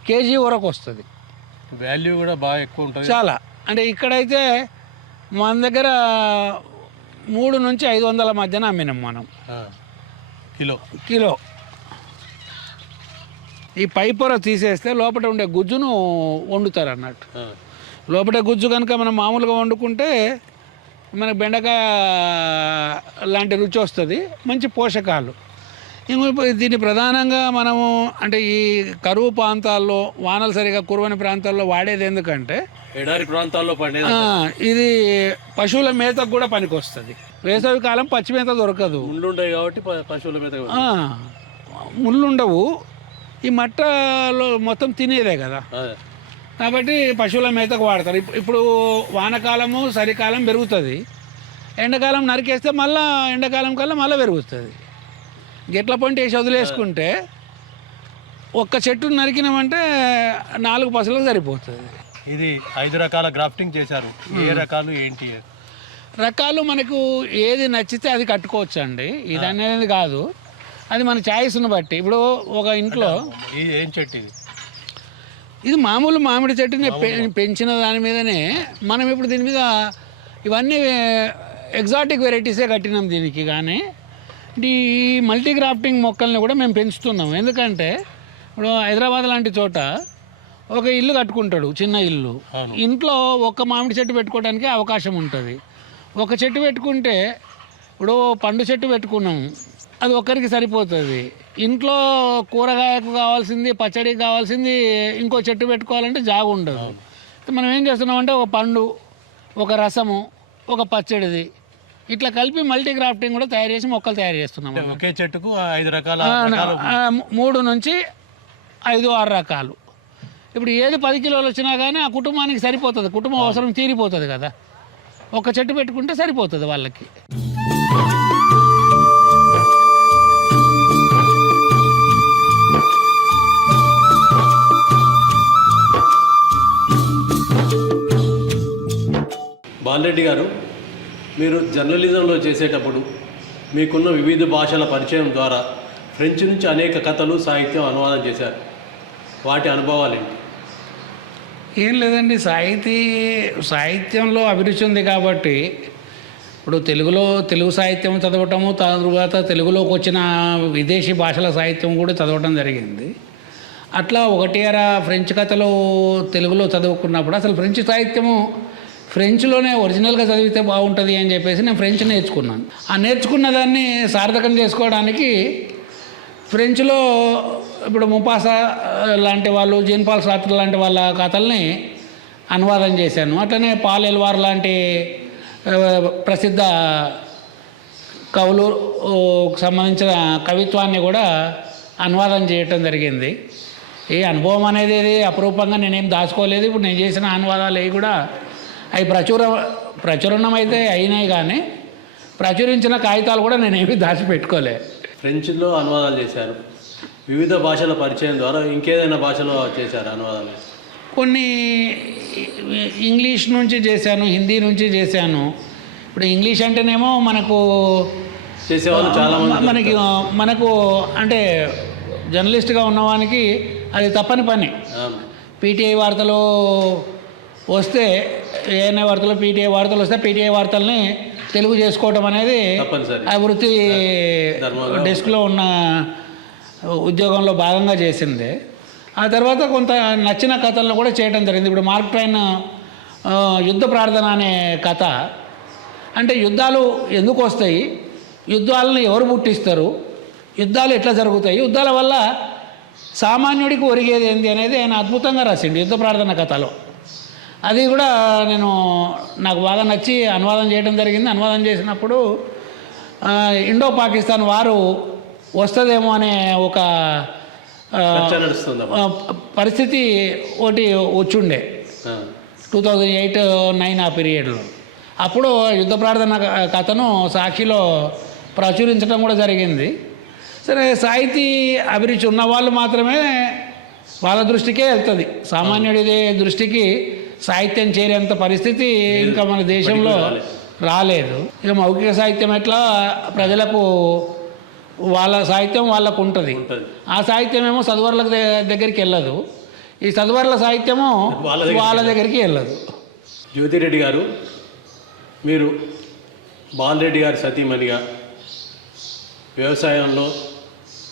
కేజీ వరకు వస్తుంది. వాల్యూ కూడా బాగా ఎక్కువ ఉంటుంది చాలా. అంటే ఇక్కడైతే మన దగ్గర 300 నుంచి 500 మధ్యన అమ్మినాం మనం కిలో. ఈ పై పొర తీసేస్తే లోపల ఉండే గుజ్జును వండుతారు అన్నట్టు. లోపల గుజ్జు కనుక మనం మామూలుగా వండుకుంటే మనకు బెండకాయ లాంటి రుచి వస్తుంది, మంచి పోషకాలు. దీన్ని ప్రధానంగా మనము అంటే ఈ కరువు ప్రాంతాల్లో, వానలు సరిగా కురవని ప్రాంతాల్లో వాడేది ఎందుకంటే ఎడారి ప్రాంతాల్లో పండేది. ఇది పశువుల మేతకు కూడా పనికి వస్తుంది. వేసవి కాలం పచ్చి మేత దొరకదు, ముళ్ళు ఉంటాయి కాబట్టి పశువుల మేత. ముళ్ళు ఉండవు, ఈ మట్టలో మొత్తం తినేదే కదా, కాబట్టి పశువుల మేతకు వాడతారు. ఇప్పుడు వానకాలము చలికాలం పెరుగుతుంది, ఎండాకాలం నరికేస్తే మళ్ళీ ఎండాకాలం కల్లా మళ్ళీ పెరుగుతుంది. గిట్ల పంట వేసి వదిలేసుకుంటే ఒక్క చెట్టు నరికినామంటే 4 పశువులకు సరిపోతుంది. ఇది 5 రకాల గ్రాఫ్టింగ్ చేశారు. ఏ రకాలు ఏంటి? రకాలు మనకు ఏది నచ్చితే అది కట్టుకోవచ్చు అండి. ఇది అనేది కాదు, అది మన ఛాయిస్ను బట్టి. ఇప్పుడు ఒక ఇంట్లో ఏం చెట్టు ఇది? ఇది మామూలు మామిడి చెట్టుని పెంచిన దాని మీదనే మనం ఇప్పుడు దీని మీద ఇవన్నీ ఎగ్జాటిక్ వెరైటీసే కట్టినాం దీనికి. కానీ ఈ మల్టీ గ్రాఫ్టింగ్ మొక్కల్ని కూడా మేము పెంచుతున్నాం. ఎందుకంటే ఇప్పుడు హైదరాబాద్ లాంటి చోట ఒక ఇల్లు కట్టుకుంటాడు, చిన్న ఇల్లు. ఇంట్లో ఒక మామిడి చెట్టు పెట్టుకోవడానికి అవకాశం ఉంటుంది. ఒక చెట్టు పెట్టుకుంటే ఇప్పుడు పండు చెట్టు పెట్టుకున్నాం, అది ఒక్కరికి సరిపోతుంది. ఇంట్లో కూరగాయకు కావాల్సింది, పచ్చడికి కావాల్సింది ఇంకో చెట్టు పెట్టుకోవాలంటే జాగ ఉండదు. మనం ఏం చేస్తున్నామంటే ఒక పండు, ఒక రసము, ఒక పచ్చడిది ఇట్లా కలిపి మల్టీ గ్రాఫ్టింగ్ కూడా తయారు చేసి మొక్కలు తయారు చేస్తున్నాం. ఒకే చెట్టుకు 5 రకాల 3 నుంచి 5, 6 రకాలు. ఇప్పుడు ఏది 10 కిలోలు వచ్చినా కానీ ఆ కుటుంబానికి సరిపోతుంది, కుటుంబం అవసరం తీరిపోతుంది కదా. ఒక చెట్టు పెట్టుకుంటే సరిపోతుంది వాళ్ళకి. బాలరెడ్డి గారు, మీరు జర్నలిజంలో చేసేటప్పుడు మీకున్న వివిధ భాషల పరిచయం ద్వారా ఫ్రెంచ్ నుంచి అనేక కథలు, సాహిత్యం అనువాదం చేశారు. వాటి అనుభవాలేంటి? ఏం లేదండి, సాహిత్యంలో అభిరుచి ఉంది కాబట్టి ఇప్పుడు తెలుగు సాహిత్యం చదవటము, తరువాత తెలుగులోకి వచ్చిన విదేశీ భాషల సాహిత్యం కూడా చదవటం జరిగింది. అట్లా 1 ఫ్రెంచ్ కథలు తెలుగులో చదువుకున్నప్పుడు అసలు ఫ్రెంచ్ సాహిత్యము ఫ్రెంచ్లోనే ఒరిజినల్గా చదివితే బాగుంటుంది అని చెప్పేసి నేను ఫ్రెంచ్ నేర్చుకున్నాను. ఆ నేర్చుకున్న దాన్ని సార్థకం చేసుకోవడానికి ఫ్రెంచ్లో ఇప్పుడు ముపాసా లాంటి వాళ్ళు, జీన్ పాల్ సార్త్ర్ లాంటి వాళ్ళ కథల్ని అనువాదం చేశాను. అట్లనే పాల్ ఎల్వార్ లాంటి ప్రసిద్ధ కవులు సంబంధించిన కవిత్వాన్ని కూడా అనువాదం చేయటం జరిగింది. ఈ అనుభవం అనేది అపురూపంగా నేనేం దాచుకోలేదు. ఇప్పుడు నేను చేసిన అనువాదాలు అవి కూడా అవి ప్రచురణం అయితే అయినాయి, కానీ ప్రచురించిన కాగితాలు కూడా నేనేమి దాచిపెట్టుకోలే. ఫ్రెంచ్లో అనువాదాలు చేశారు, వివిధ భాషల పరిచయం ద్వారా ఇంకేదైనా భాషలో చేశారు అనువాదాలు? కొన్ని ఇంగ్లీష్ నుంచి చేశాను, హిందీ నుంచి చేశాను. ఇప్పుడు ఇంగ్లీష్ అంటేనేమో మనకు చేసేవాళ్ళు చాలామంది, మనకు అంటే జర్నలిస్ట్గా ఉన్నవానికి అది తప్పని పని. పీటీఐ వార్తలు వస్తే, ఏఎన్ఐ వార్తలు, పీటీఐ వార్తలు వస్తే పీటీఐ వార్తల్ని తెలుగు చేసుకోవటం అనేది ఆ వృత్తి డెస్క్లో ఉన్న ఉద్యోగంలో భాగంగా చేసిందే. ఆ తర్వాత కొంత నచ్చిన కథలను కూడా చేయడం జరిగింది. ఇప్పుడు మార్క్ ట్వైన్ యుద్ధ ప్రార్థన అనే కథ, అంటే యుద్ధాలు ఎందుకు వస్తాయి, యుద్ధాలను ఎవరు పుట్టిస్తారు, యుద్ధాలు ఎట్లా జరుగుతాయి, యుద్ధాల వల్ల సామాన్యుడికి ఒరిగేది ఏంటి అనేది ఆయన అద్భుతంగా రాసిండు యుద్ధ ప్రార్థన కథలో. అది కూడా నాకు బాగా నచ్చి అనువాదం చేయడం జరిగింది. అనువాదం చేసినప్పుడు ఇండో పాకిస్తాన్ వారు వస్తుందేమో అనే ఒక పరిస్థితి ఒకటి వచ్చుండే 2008-9 ఆ పీరియడ్లో. అప్పుడు యుద్ధ ప్రార్థన కథను సాక్షిలో ప్రచురించడం కూడా జరిగింది. సరే, సాహితీ అభిరుచి ఉన్న వాళ్ళు మాత్రమే వాళ్ళ దృష్టికే వెళ్తుంది. సామాన్యుడి దృష్టికి సాహిత్యం చేరేంత పరిస్థితి ఇంకా మన దేశంలో రాలేదు. ఇక మౌఖిక సాహిత్యం ఎట్లా ప్రజలకు వాళ్ళ సాహిత్యం వాళ్ళకు ఉంటుంది, ఆ సాహిత్యం ఏమో చదువర్ల దగ్గరికి వెళ్ళదు, ఈ చదువర్ల సాహిత్యము వాళ్ళ దగ్గరికి వెళ్ళదు. జ్యోతిరెడ్డి గారు, మీరు బాలరెడ్డి గారి సతీమణిగా వ్యవసాయంలో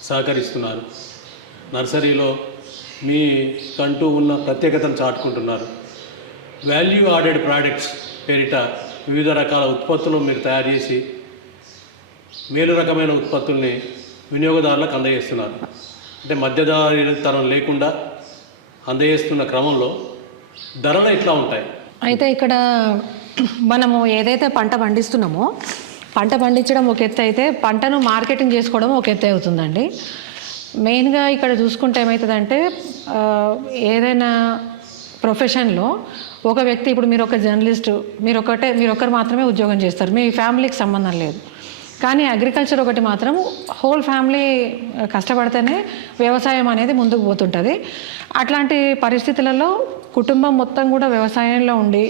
సహకరిస్తున్నారు, నర్సరీలో మీకంటూ ఉన్న ప్రత్యేకతను చాటుకుంటున్నారు. వాల్యూ యాడెడ్ ప్రోడక్ట్స్ పేరిట వివిధ రకాల ఉత్పత్తులు మీరు తయారు చేసి మేలు రకమైన ఉత్పత్తుల్ని వినియోగదారులకు అందజేస్తున్నారు. అంటే మధ్యదారితనం లేకుండా అందజేస్తున్న క్రమంలో ధరలు ఎట్లా ఉంటాయి? అయితే ఇక్కడ మనము ఏదైతే పంట పండిస్తున్నామో, పంట పండించడం ఒక ఎత్తు అయితే పంటను మార్కెటింగ్ చేసుకోవడం ఒక ఎత్తు అవుతుందండి. మెయిన్గా ఇక్కడ చూసుకుంటే ఏమవుతుందంటే, ఏదైనా ప్రొఫెషన్లో ఒక వ్యక్తి, ఇప్పుడు మీరు ఒక జర్నలిస్టు, మీరు ఒక్కరు మాత్రమే ఉద్యోగం చేస్తారు, మీ ఫ్యామిలీకి సంబంధం లేదు. కానీ అగ్రికల్చర్ ఒకటి మాత్రం హోల్ ఫ్యామిలీ కష్టపడితేనే వ్యవసాయం అనేది ముందుకు పోతుంటుంది. అట్లాంటి పరిస్థితులలో కుటుంబం మొత్తం కూడా వ్యవసాయంలో ఉండి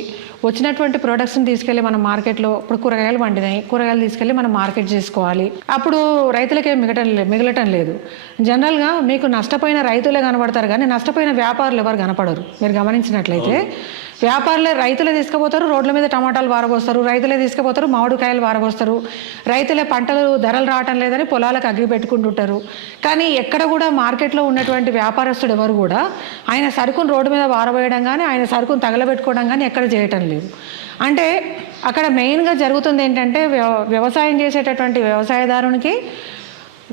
వచ్చినటువంటి ప్రొడక్ట్స్ని తీసుకెళ్ళి మనం మార్కెట్లో, ఇప్పుడు కూరగాయలు పండినాయి, కూరగాయలు తీసుకెళ్ళి మనం మార్కెట్ చేసుకోవాలి. అప్పుడు రైతులకే మిగలటం లేదు. జనరల్గా మీకు నష్టపోయిన రైతులే కనబడతారు, కానీ నష్టపోయిన వ్యాపారులు ఎవరు కనపడరు. మీరు గమనించినట్లయితే వ్యాపారులే రైతులే తీసుకుపోతారు, రోడ్ల మీద టమాటాలు వారబోస్తారు, రైతులే తీసుకుపోతారు, మామిడికాయలు వారబోస్తారు, రైతులే పంటలు ధరలు రావటం లేదని పొలాలకు అగ్గి పెట్టుకుంటుంటారు. కానీ ఎక్కడ కూడా మార్కెట్లో ఉన్నటువంటి వ్యాపారస్తుడు ఎవరు కూడా ఆయన సరుకును రోడ్డు మీద వారబోయడం కానీ, ఆయన సరుకును తగలబెట్టుకోవడం కానీ ఎక్కడ చేయటం లేదు. అంటే అక్కడ మెయిన్గా జరుగుతుంది ఏంటంటే, వ్యవసాయం చేసేటటువంటి వ్యవసాయదారునికి,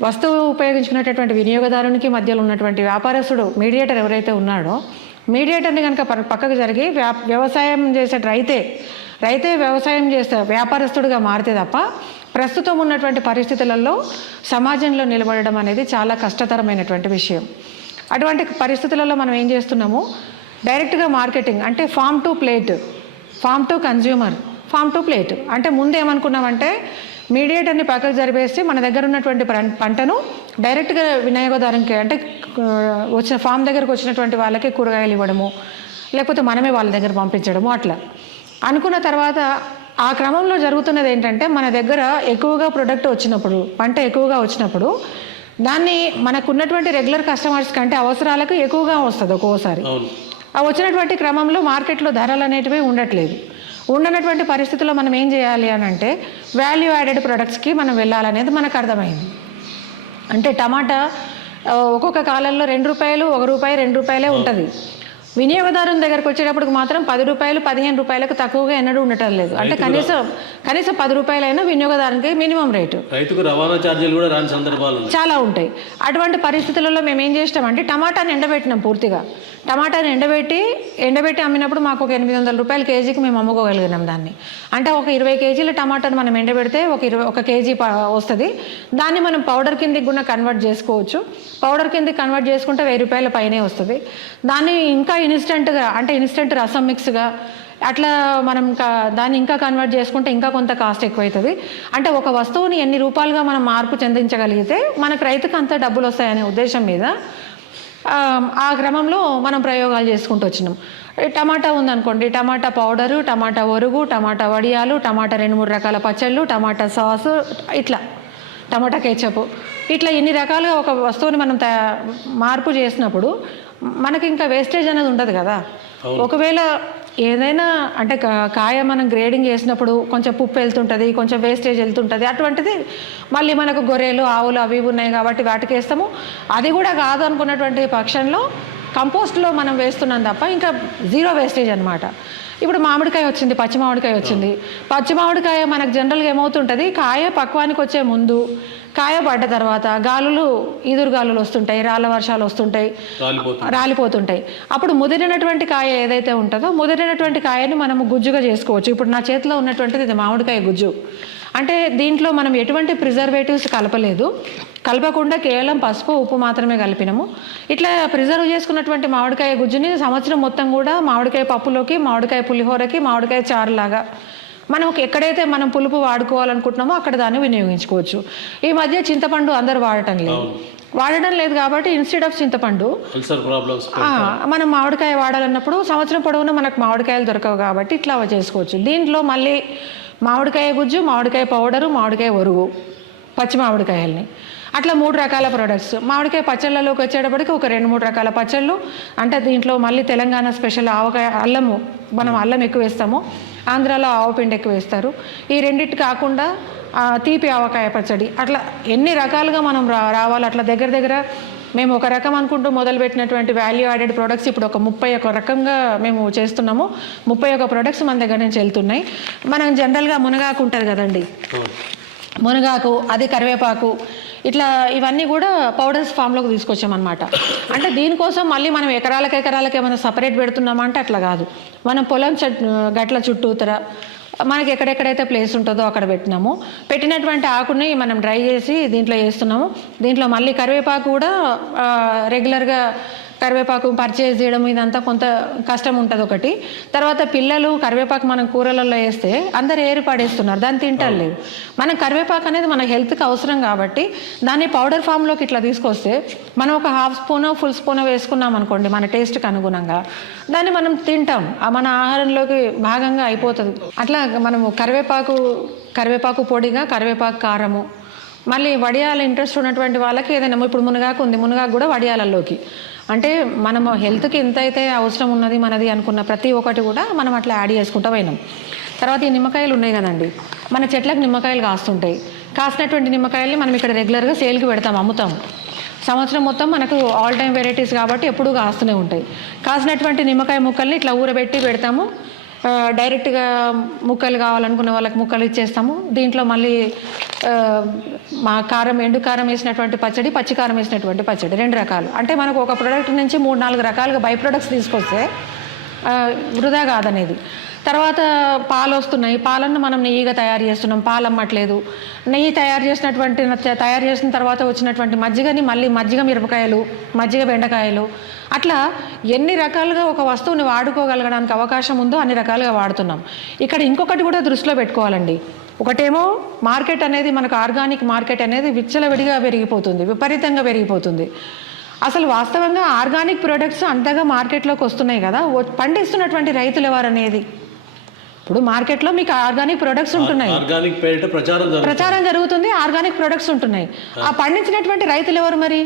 వస్తువు ఉపయోగించుకునేటటువంటి వినియోగదారునికి మధ్యలో ఉన్నటువంటి వ్యాపారస్తుడు, మీడియేటర్ ఎవరైతే ఉన్నాడో, మీడియేటర్ని కనుక పక్కకు జరిగి వ్యవసాయం చేసే రైతే వ్యవసాయం చేస్తే వ్యాపారస్తుడిగా మారితే తప్ప ప్రస్తుతం ఉన్నటువంటి పరిస్థితులలో సమాజంలో నిలబడడం అనేది చాలా కష్టతరమైనటువంటి విషయం. అటువంటి పరిస్థితులలో మనం ఏం చేస్తున్నాము, డైరెక్ట్గా మార్కెటింగ్ అంటే farm to plate, farm to consumer, farm to plate అంటే ముందు ఏమనుకున్నామంటే మీడియేటర్ని పక్కకు జరిపేసి మన దగ్గర ఉన్నటువంటి పంటను డైరెక్ట్గా వినియోగదారునికి అంటే వచ్చిన ఫామ్ దగ్గరకు వచ్చినటువంటి వాళ్ళకి కూరగాయలు ఇవ్వడము, లేకపోతే మనమే వాళ్ళ దగ్గర పంపించడము, అట్లా అనుకున్న తర్వాత ఆ క్రమంలో జరుగుతున్నది ఏంటంటే మన దగ్గర ఎక్కువగా ప్రొడక్ట్ వచ్చినప్పుడు, పంట ఎక్కువగా వచ్చినప్పుడు దాన్ని మనకున్నటువంటి రెగ్యులర్ కస్టమర్స్ కంటే అవసరాలకు ఎక్కువగా వస్తుంది ఒక్కోసారి. ఆ వచ్చినటువంటి క్రమంలో మార్కెట్లో ధరలు అనేటివి ఉండట్లేదు. ఉండనటువంటి పరిస్థితుల్లో మనం ఏం చేయాలి అని అంటే వాల్యూ యాడెడ్ ప్రొడక్ట్స్కి మనం వెళ్ళాలనేది మనకు అర్థమైంది. అంటే టమాటా ఒక్కొక్క కాలంలో ₹2, ₹1, ₹2 ఉంటుంది. వినియోగదారుని దగ్గరకు వచ్చేటప్పటికి మాత్రం ₹10, ₹15 తక్కువగా ఎన్నడూ ఉండటం లేదు. అంటే కనీసం ₹10 అయినా వినియోగదారునికి మినిమం రేటు. రైతుకు రవాణా ఛార్జీలు కూడా రాని సందర్భాలు చాలా ఉంటాయి. అటువంటి పరిస్థితులలో మేము ఏం చేస్తామంటే టమాటాని ఎండబెట్టినాం పూర్తిగా. టమాటాని ఎండబెట్టి అమ్మినప్పుడు మాకు ఒక ₹800 కేజీకి మేము అమ్ముకోగలిగినాం దాన్ని. అంటే ఒక 20 కేజీల టమాటాను మనం ఎండబెడితే ఒక కేజీ వస్తుంది. దాన్ని మనం పౌడర్ కిందకి కూడా కన్వర్ట్ చేసుకోవచ్చు. పౌడర్ కిందకి కన్వర్ట్ చేసుకుంటే ₹1000 పైనే వస్తుంది. దాన్ని ఇంకా ఇన్స్టెంట్గా అంటే ఇన్స్టెంట్ రసం మిక్స్గా అట్లా మనం దాన్ని ఇంకా కన్వర్ట్ చేసుకుంటే ఇంకా కొంత కాస్ట్ ఎక్కువ అవుతుంది. అంటే ఒక వస్తువుని ఎన్ని రూపాయలుగా మనం మార్పు చెందించగలిగితే మనకు రైతుకు అంత డబ్బులు వస్తాయనే ఉద్దేశం మీద ఆ క్రమంలో మనం ప్రయోగాలు చేసుకుంటూ వచ్చినాం. టమాటా ఉందనుకోండి, టమాటా పౌడరు, టమాటా ఒరుగు, టమాటా వడియాలు, టమాటా 2-3 రకాల పచ్చళ్ళు, టమాటా సాసు, ఇట్లా టమాటా కేచప్, ఇట్లా ఇన్ని రకాలుగా ఒక వస్తువుని మనం మార్పు చేసినప్పుడు మనకి ఇంకా వేస్టేజ్ అనేది ఉండదు కదా. ఒకవేళ ఏదైనా అంటే కాయ మనం గ్రేడింగ్ చేసినప్పుడు కొంచెం పుప్పు వెళ్తుంటుంది, కొంచెం వేస్టేజ్ వెళ్తుంటుంది. అటువంటిది మళ్ళీ మనకు గొర్రెలు, ఆవులు అవి ఉన్నాయి కాబట్టి వాటికి వేస్తాము. అది కూడా కాదు అనుకున్నటువంటి పక్షంలో కంపోస్ట్లో మనం వేస్తున్నాం తప్ప ఇంకా జీరో వేస్టేజ్ అనమాట. ఇప్పుడు మామిడికాయ వచ్చింది, పచ్చి మామిడికాయ వచ్చింది. పచ్చి మామిడికాయ మనకు జనరల్గా ఏమవుతుంటుంది, కాయ పక్వానికి వచ్చే ముందు, కాయ పడ్డ తర్వాత ఈదురు గాలులు వస్తుంటాయి, రాళ్ళ వర్షాలు వస్తుంటాయి, రాలిపోతుంటాయి. అప్పుడు ముదిరినటువంటి కాయ ఏదైతే ఉంటుందో ముదిరినటువంటి కాయని మనము గుజ్జుగా చేసుకోవచ్చు. ఇప్పుడు నా చేతిలో ఉన్నటువంటిది ఇది మామిడికాయ గుజ్జు. అంటే దీంట్లో మనం ఎటువంటి ప్రిజర్వేటివ్స్ కలపకుండా కేవలం పసుపు, ఉప్పు మాత్రమే కలిపినాము. ఇట్లా ప్రిజర్వ్ చేసుకున్నటువంటి మామిడికాయ గుజ్జుని సంవత్సరం మొత్తం కూడా మామిడికాయ పప్పులోకి, మామిడికాయ పులిహోరకి, మామిడికాయ చారులాగా మనం ఎక్కడైతే మనం పులుపు వాడుకోవాలనుకుంటున్నామో అక్కడ దాన్ని వినియోగించుకోవచ్చు. ఈ మధ్య చింతపండు అందరూ వాడటం లేదు కాబట్టి ఇన్స్టెడ్ ఆఫ్ చింతపండు మనం మామిడికాయ వాడాలన్నప్పుడు సంవత్సరం పొడవునా మనకు మామిడికాయలు దొరకవు కాబట్టి ఇట్లా చేసుకోవచ్చు. దీంట్లో మళ్ళీ మామిడికాయ గుజ్జు, మామిడికాయ పౌడరు, మామిడికాయ ఒరుగు, పచ్చి మామిడికాయల్ని అట్లా 3 రకాల ప్రొడక్ట్స్. మామిడికాయ పచ్చళ్ళలోకి వచ్చేటప్పటికి ఒక 2-3 రకాల పచ్చళ్ళు. అంటే దీంట్లో మళ్ళీ తెలంగాణ స్పెషల్ అల్లము, మనం అల్లం ఎక్కువ వేస్తాము, ఆంధ్రాలో ఆవపిండి ఎక్కువ వేస్తారు. ఈ రెండింటి కాకుండా తీపి ఆవకాయ పచ్చడి, అట్లా ఎన్ని రకాలుగా మనం రావాలి. అట్లా దగ్గర మేము ఒక రకం అనుకుంటూ మొదలుపెట్టినటువంటి వాల్యూ యాడెడ్ ప్రొడక్ట్స్ ఇప్పుడు ఒక 31 రకంగా మేము చేస్తున్నాము. 31 ప్రొడక్ట్స్ మన దగ్గర నుంచి వెళ్తున్నాయి. మనం జనరల్గా మునగాకు ఉంటుంది కదండి, మునగాకు, అది కరివేపాకు, ఇట్లా ఇవన్నీ కూడా పౌడర్స్ ఫామ్లోకి తీసుకొచ్చామన్నమాట. అంటే దీనికోసం మళ్ళీ మనం ఎకరాలకి ఏమైనా సపరేట్ పెడుతున్నామా అంటే అట్లా కాదు. మనం పొలం గట్ల చుట్టూతర మనకి ఎక్కడెక్కడైతే ప్లేస్ ఉంటుందో అక్కడ పెట్టినటువంటి ఆకుని మనం డ్రై చేసి దీంట్లో వేస్తున్నాము. దీంట్లో మళ్ళీ కరివేపాకు కూడా రెగ్యులర్గా కరివేపాకు పర్చేజ్ చేయడం ఇదంతా కొంత కష్టం ఉంటుంది ఒకటి. తర్వాత పిల్లలు కరివేపాకు మనం కూరలలో వేస్తే అందరు ఏరి పడేస్తున్నారు, దాన్ని తింటలేదు. మనం కరివేపాకు అనేది మన హెల్త్కి అవసరం కాబట్టి దాన్ని పౌడర్ ఫామ్లోకి ఇట్లా తీసుకొస్తే మనం ఒక ½ స్పూనో ఫుల్ స్పూనో వేసుకున్నాం అనుకోండి మన టేస్ట్కి అనుగుణంగా, దాన్ని మనం తింటాం, మన ఆహారంలోకి భాగంగా అయిపోతుంది. అట్లా మనము కరివేపాకు పొడిగా, కరివేపాకు కారము, మళ్ళీ వడియాల ఇంట్రెస్ట్ ఉన్నటువంటి వాళ్ళకి ఏదైనా ఇప్పుడు మునగాకు ఉంది, మునగాకు కూడా వడియాలలోకి, అంటే మనం హెల్త్కి ఎంత అయితే అవసరం ఉన్నది మనది అనుకున్న ప్రతి ఒక్కటి కూడా మనం అట్లా యాడ్ చేసుకుంటూ పోయినాం. తర్వాత ఈ నిమ్మకాయలు ఉన్నాయి కదండి, మన చెట్లకు నిమ్మకాయలు కాస్తుంటాయి. కాసినటువంటి నిమ్మకాయల్ని మనం ఇక్కడ రెగ్యులర్గా సేల్కి పెడతాం, అమ్ముతాం. సంవత్సరం మొత్తం మనకు ఆల్ టైమ్ వెరైటీస్ కాబట్టి ఎప్పుడూ కాస్తూనే ఉంటాయి. కాసినటువంటి నిమ్మకాయ ముక్కల్ని ఇట్లా ఊరబెట్టి పెడతాము. డైరెక్ట్గా ముక్కలు కావాలనుకున్న వాళ్ళకి ముక్కలు ఇచ్చేస్తాము. దీంట్లో మళ్ళీ మా ఎండు కారం వేసినటువంటి పచ్చడి, పచ్చి కారం వేసినటువంటి పచ్చడి, 2 రకాలు. అంటే మనకు ఒక ప్రోడక్ట్ నుంచి 3-4 రకాలుగా బై ప్రొడక్ట్స్ తీసుకొస్తే వృధా కాదనేది. తర్వాత పాలు వస్తున్నాయి, పాలను మనం నెయ్యిగా తయారు చేస్తున్నాం, పాలు అమ్మట్లేదు. నెయ్యి తయారు చేసిన తర్వాత వచ్చినటువంటి మజ్జిగని మళ్ళీ మజ్జిగ మిరపకాయలు, మజ్జిగ బెండకాయలు, అట్లా ఎన్ని రకాలుగా ఒక వస్తువుని వాడుకోగలగడానికి అవకాశం ఉందో అన్ని రకాలుగా వాడుతున్నాం. ఇక్కడ ఇంకొకటి కూడా దృష్టిలో పెట్టుకోవాలండి. ఒకటేమో మార్కెట్ అనేది, మనకు ఆర్గానిక్ మార్కెట్ అనేది విచ్చలవిడిగా పెరిగిపోతుంది, విపరీతంగా పెరిగిపోతుంది. అసలు వాస్తవంగా ఆర్గానిక్ ప్రొడక్ట్స్ అంతగా మార్కెట్లోకి వస్తున్నాయి కదా, పండిస్తున్నటువంటి రైతులు ఎవరు అనేది. ఇప్పుడు మార్కెట్లో మీకు ఆర్గానిక్ ప్రొడక్ట్స్ ఉంటున్నాయి, ఆర్గానిక్ పేరిట ప్రచారం జరుగుతుంది, ఆర్గానిక్ ప్రొడక్ట్స్ ఉంటున్నాయి. ఆ పండించినటువంటి రైతులు ఎవరు మరి?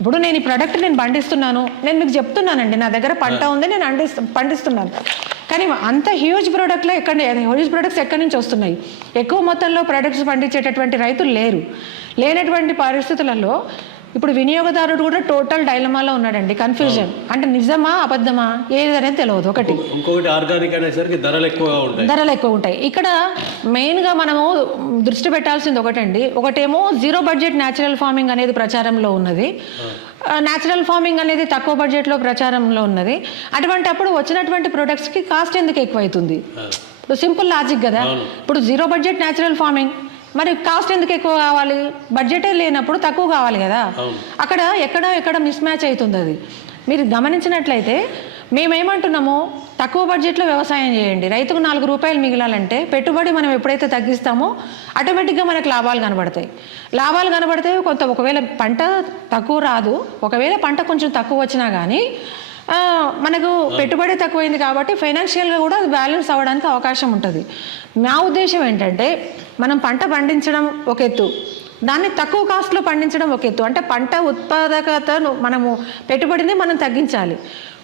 ఇప్పుడు నేను ఈ ప్రోడక్ట్ నేను పండిస్తున్నాను, నేను మీకు చెప్తున్నానండి నా దగ్గర పంట ఉంది, నేను పండిస్తున్నాను, కానీ అంత హ్యూజ్ ప్రోడక్ట్లో హ్యూజ్ ప్రొడక్ట్స్ ఎక్కడి నుంచి వస్తున్నాయి? ఎక్కువ మొత్తంలో ప్రొడక్ట్స్ పండించేటటువంటి రైతులు లేరు. లేనటువంటి పరిస్థితులలో ఇప్పుడు వినియోగదారుడు కూడా టోటల్ డైలమాలో ఉన్నాడండి, కన్ఫ్యూజన్. అంటే నిజమా అబద్ధమా ఏది అనేది తెలియదు. ఇంకొకటి ఆర్గానిక్ అనేసరికి ధరలు ఎక్కువ ఉంటాయి. ఇక్కడ మెయిన్గా మనము దృష్టి పెట్టాల్సింది ఒకటేమో జీరో బడ్జెట్ న్యాచురల్ ఫార్మింగ్ అనేది ప్రచారంలో ఉన్నది. న్యాచురల్ ఫార్మింగ్ అనేది తక్కువ బడ్జెట్లో ప్రచారంలో ఉన్నది. అటువంటి అప్పుడు వచ్చినటువంటి ప్రొడక్ట్స్కి కాస్ట్ ఎందుకు ఎక్కువైతుంది? ఇప్పుడు సింపుల్ లాజిక్ కదా. ఇప్పుడు జీరో బడ్జెట్ న్యాచురల్ ఫార్మింగ్, మరి కాస్ట్ ఎందుకు ఎక్కువ కావాలి? బడ్జెటే లేనప్పుడు తక్కువ కావాలి కదా. అక్కడ ఎక్కడ మిస్ మ్యాచ్ అవుతుంది. అది మీరు గమనించినట్లయితే మేమేమంటున్నామో, తక్కువ బడ్జెట్లో వ్యవసాయం చేయండి, రైతుకు 4 రూపాయలు మిగిలాలంటే పెట్టుబడి మనం ఎప్పుడైతే తగ్గిస్తామో ఆటోమేటిక్గా మనకు లాభాలు కనబడతాయి. ఒకవేళ పంట తక్కువ రాదు, ఒకవేళ పంట కొంచెం తక్కువ వచ్చినా కానీ మనకు పెట్టుబడి తక్కువైంది కాబట్టి ఫైనాన్షియల్గా కూడా అది బ్యాలెన్స్ అవ్వడానికి అవకాశం ఉంటుంది. నా ఉద్దేశం ఏంటంటే, మనం పంట పండించడం ఒక ఎత్తు, దాన్ని తక్కువ కాస్ట్లో పండించడం ఒక ఎత్తు. అంటే పంట ఉత్పాదకతను మనము పెట్టుబడిని మనం తగ్గించాలి.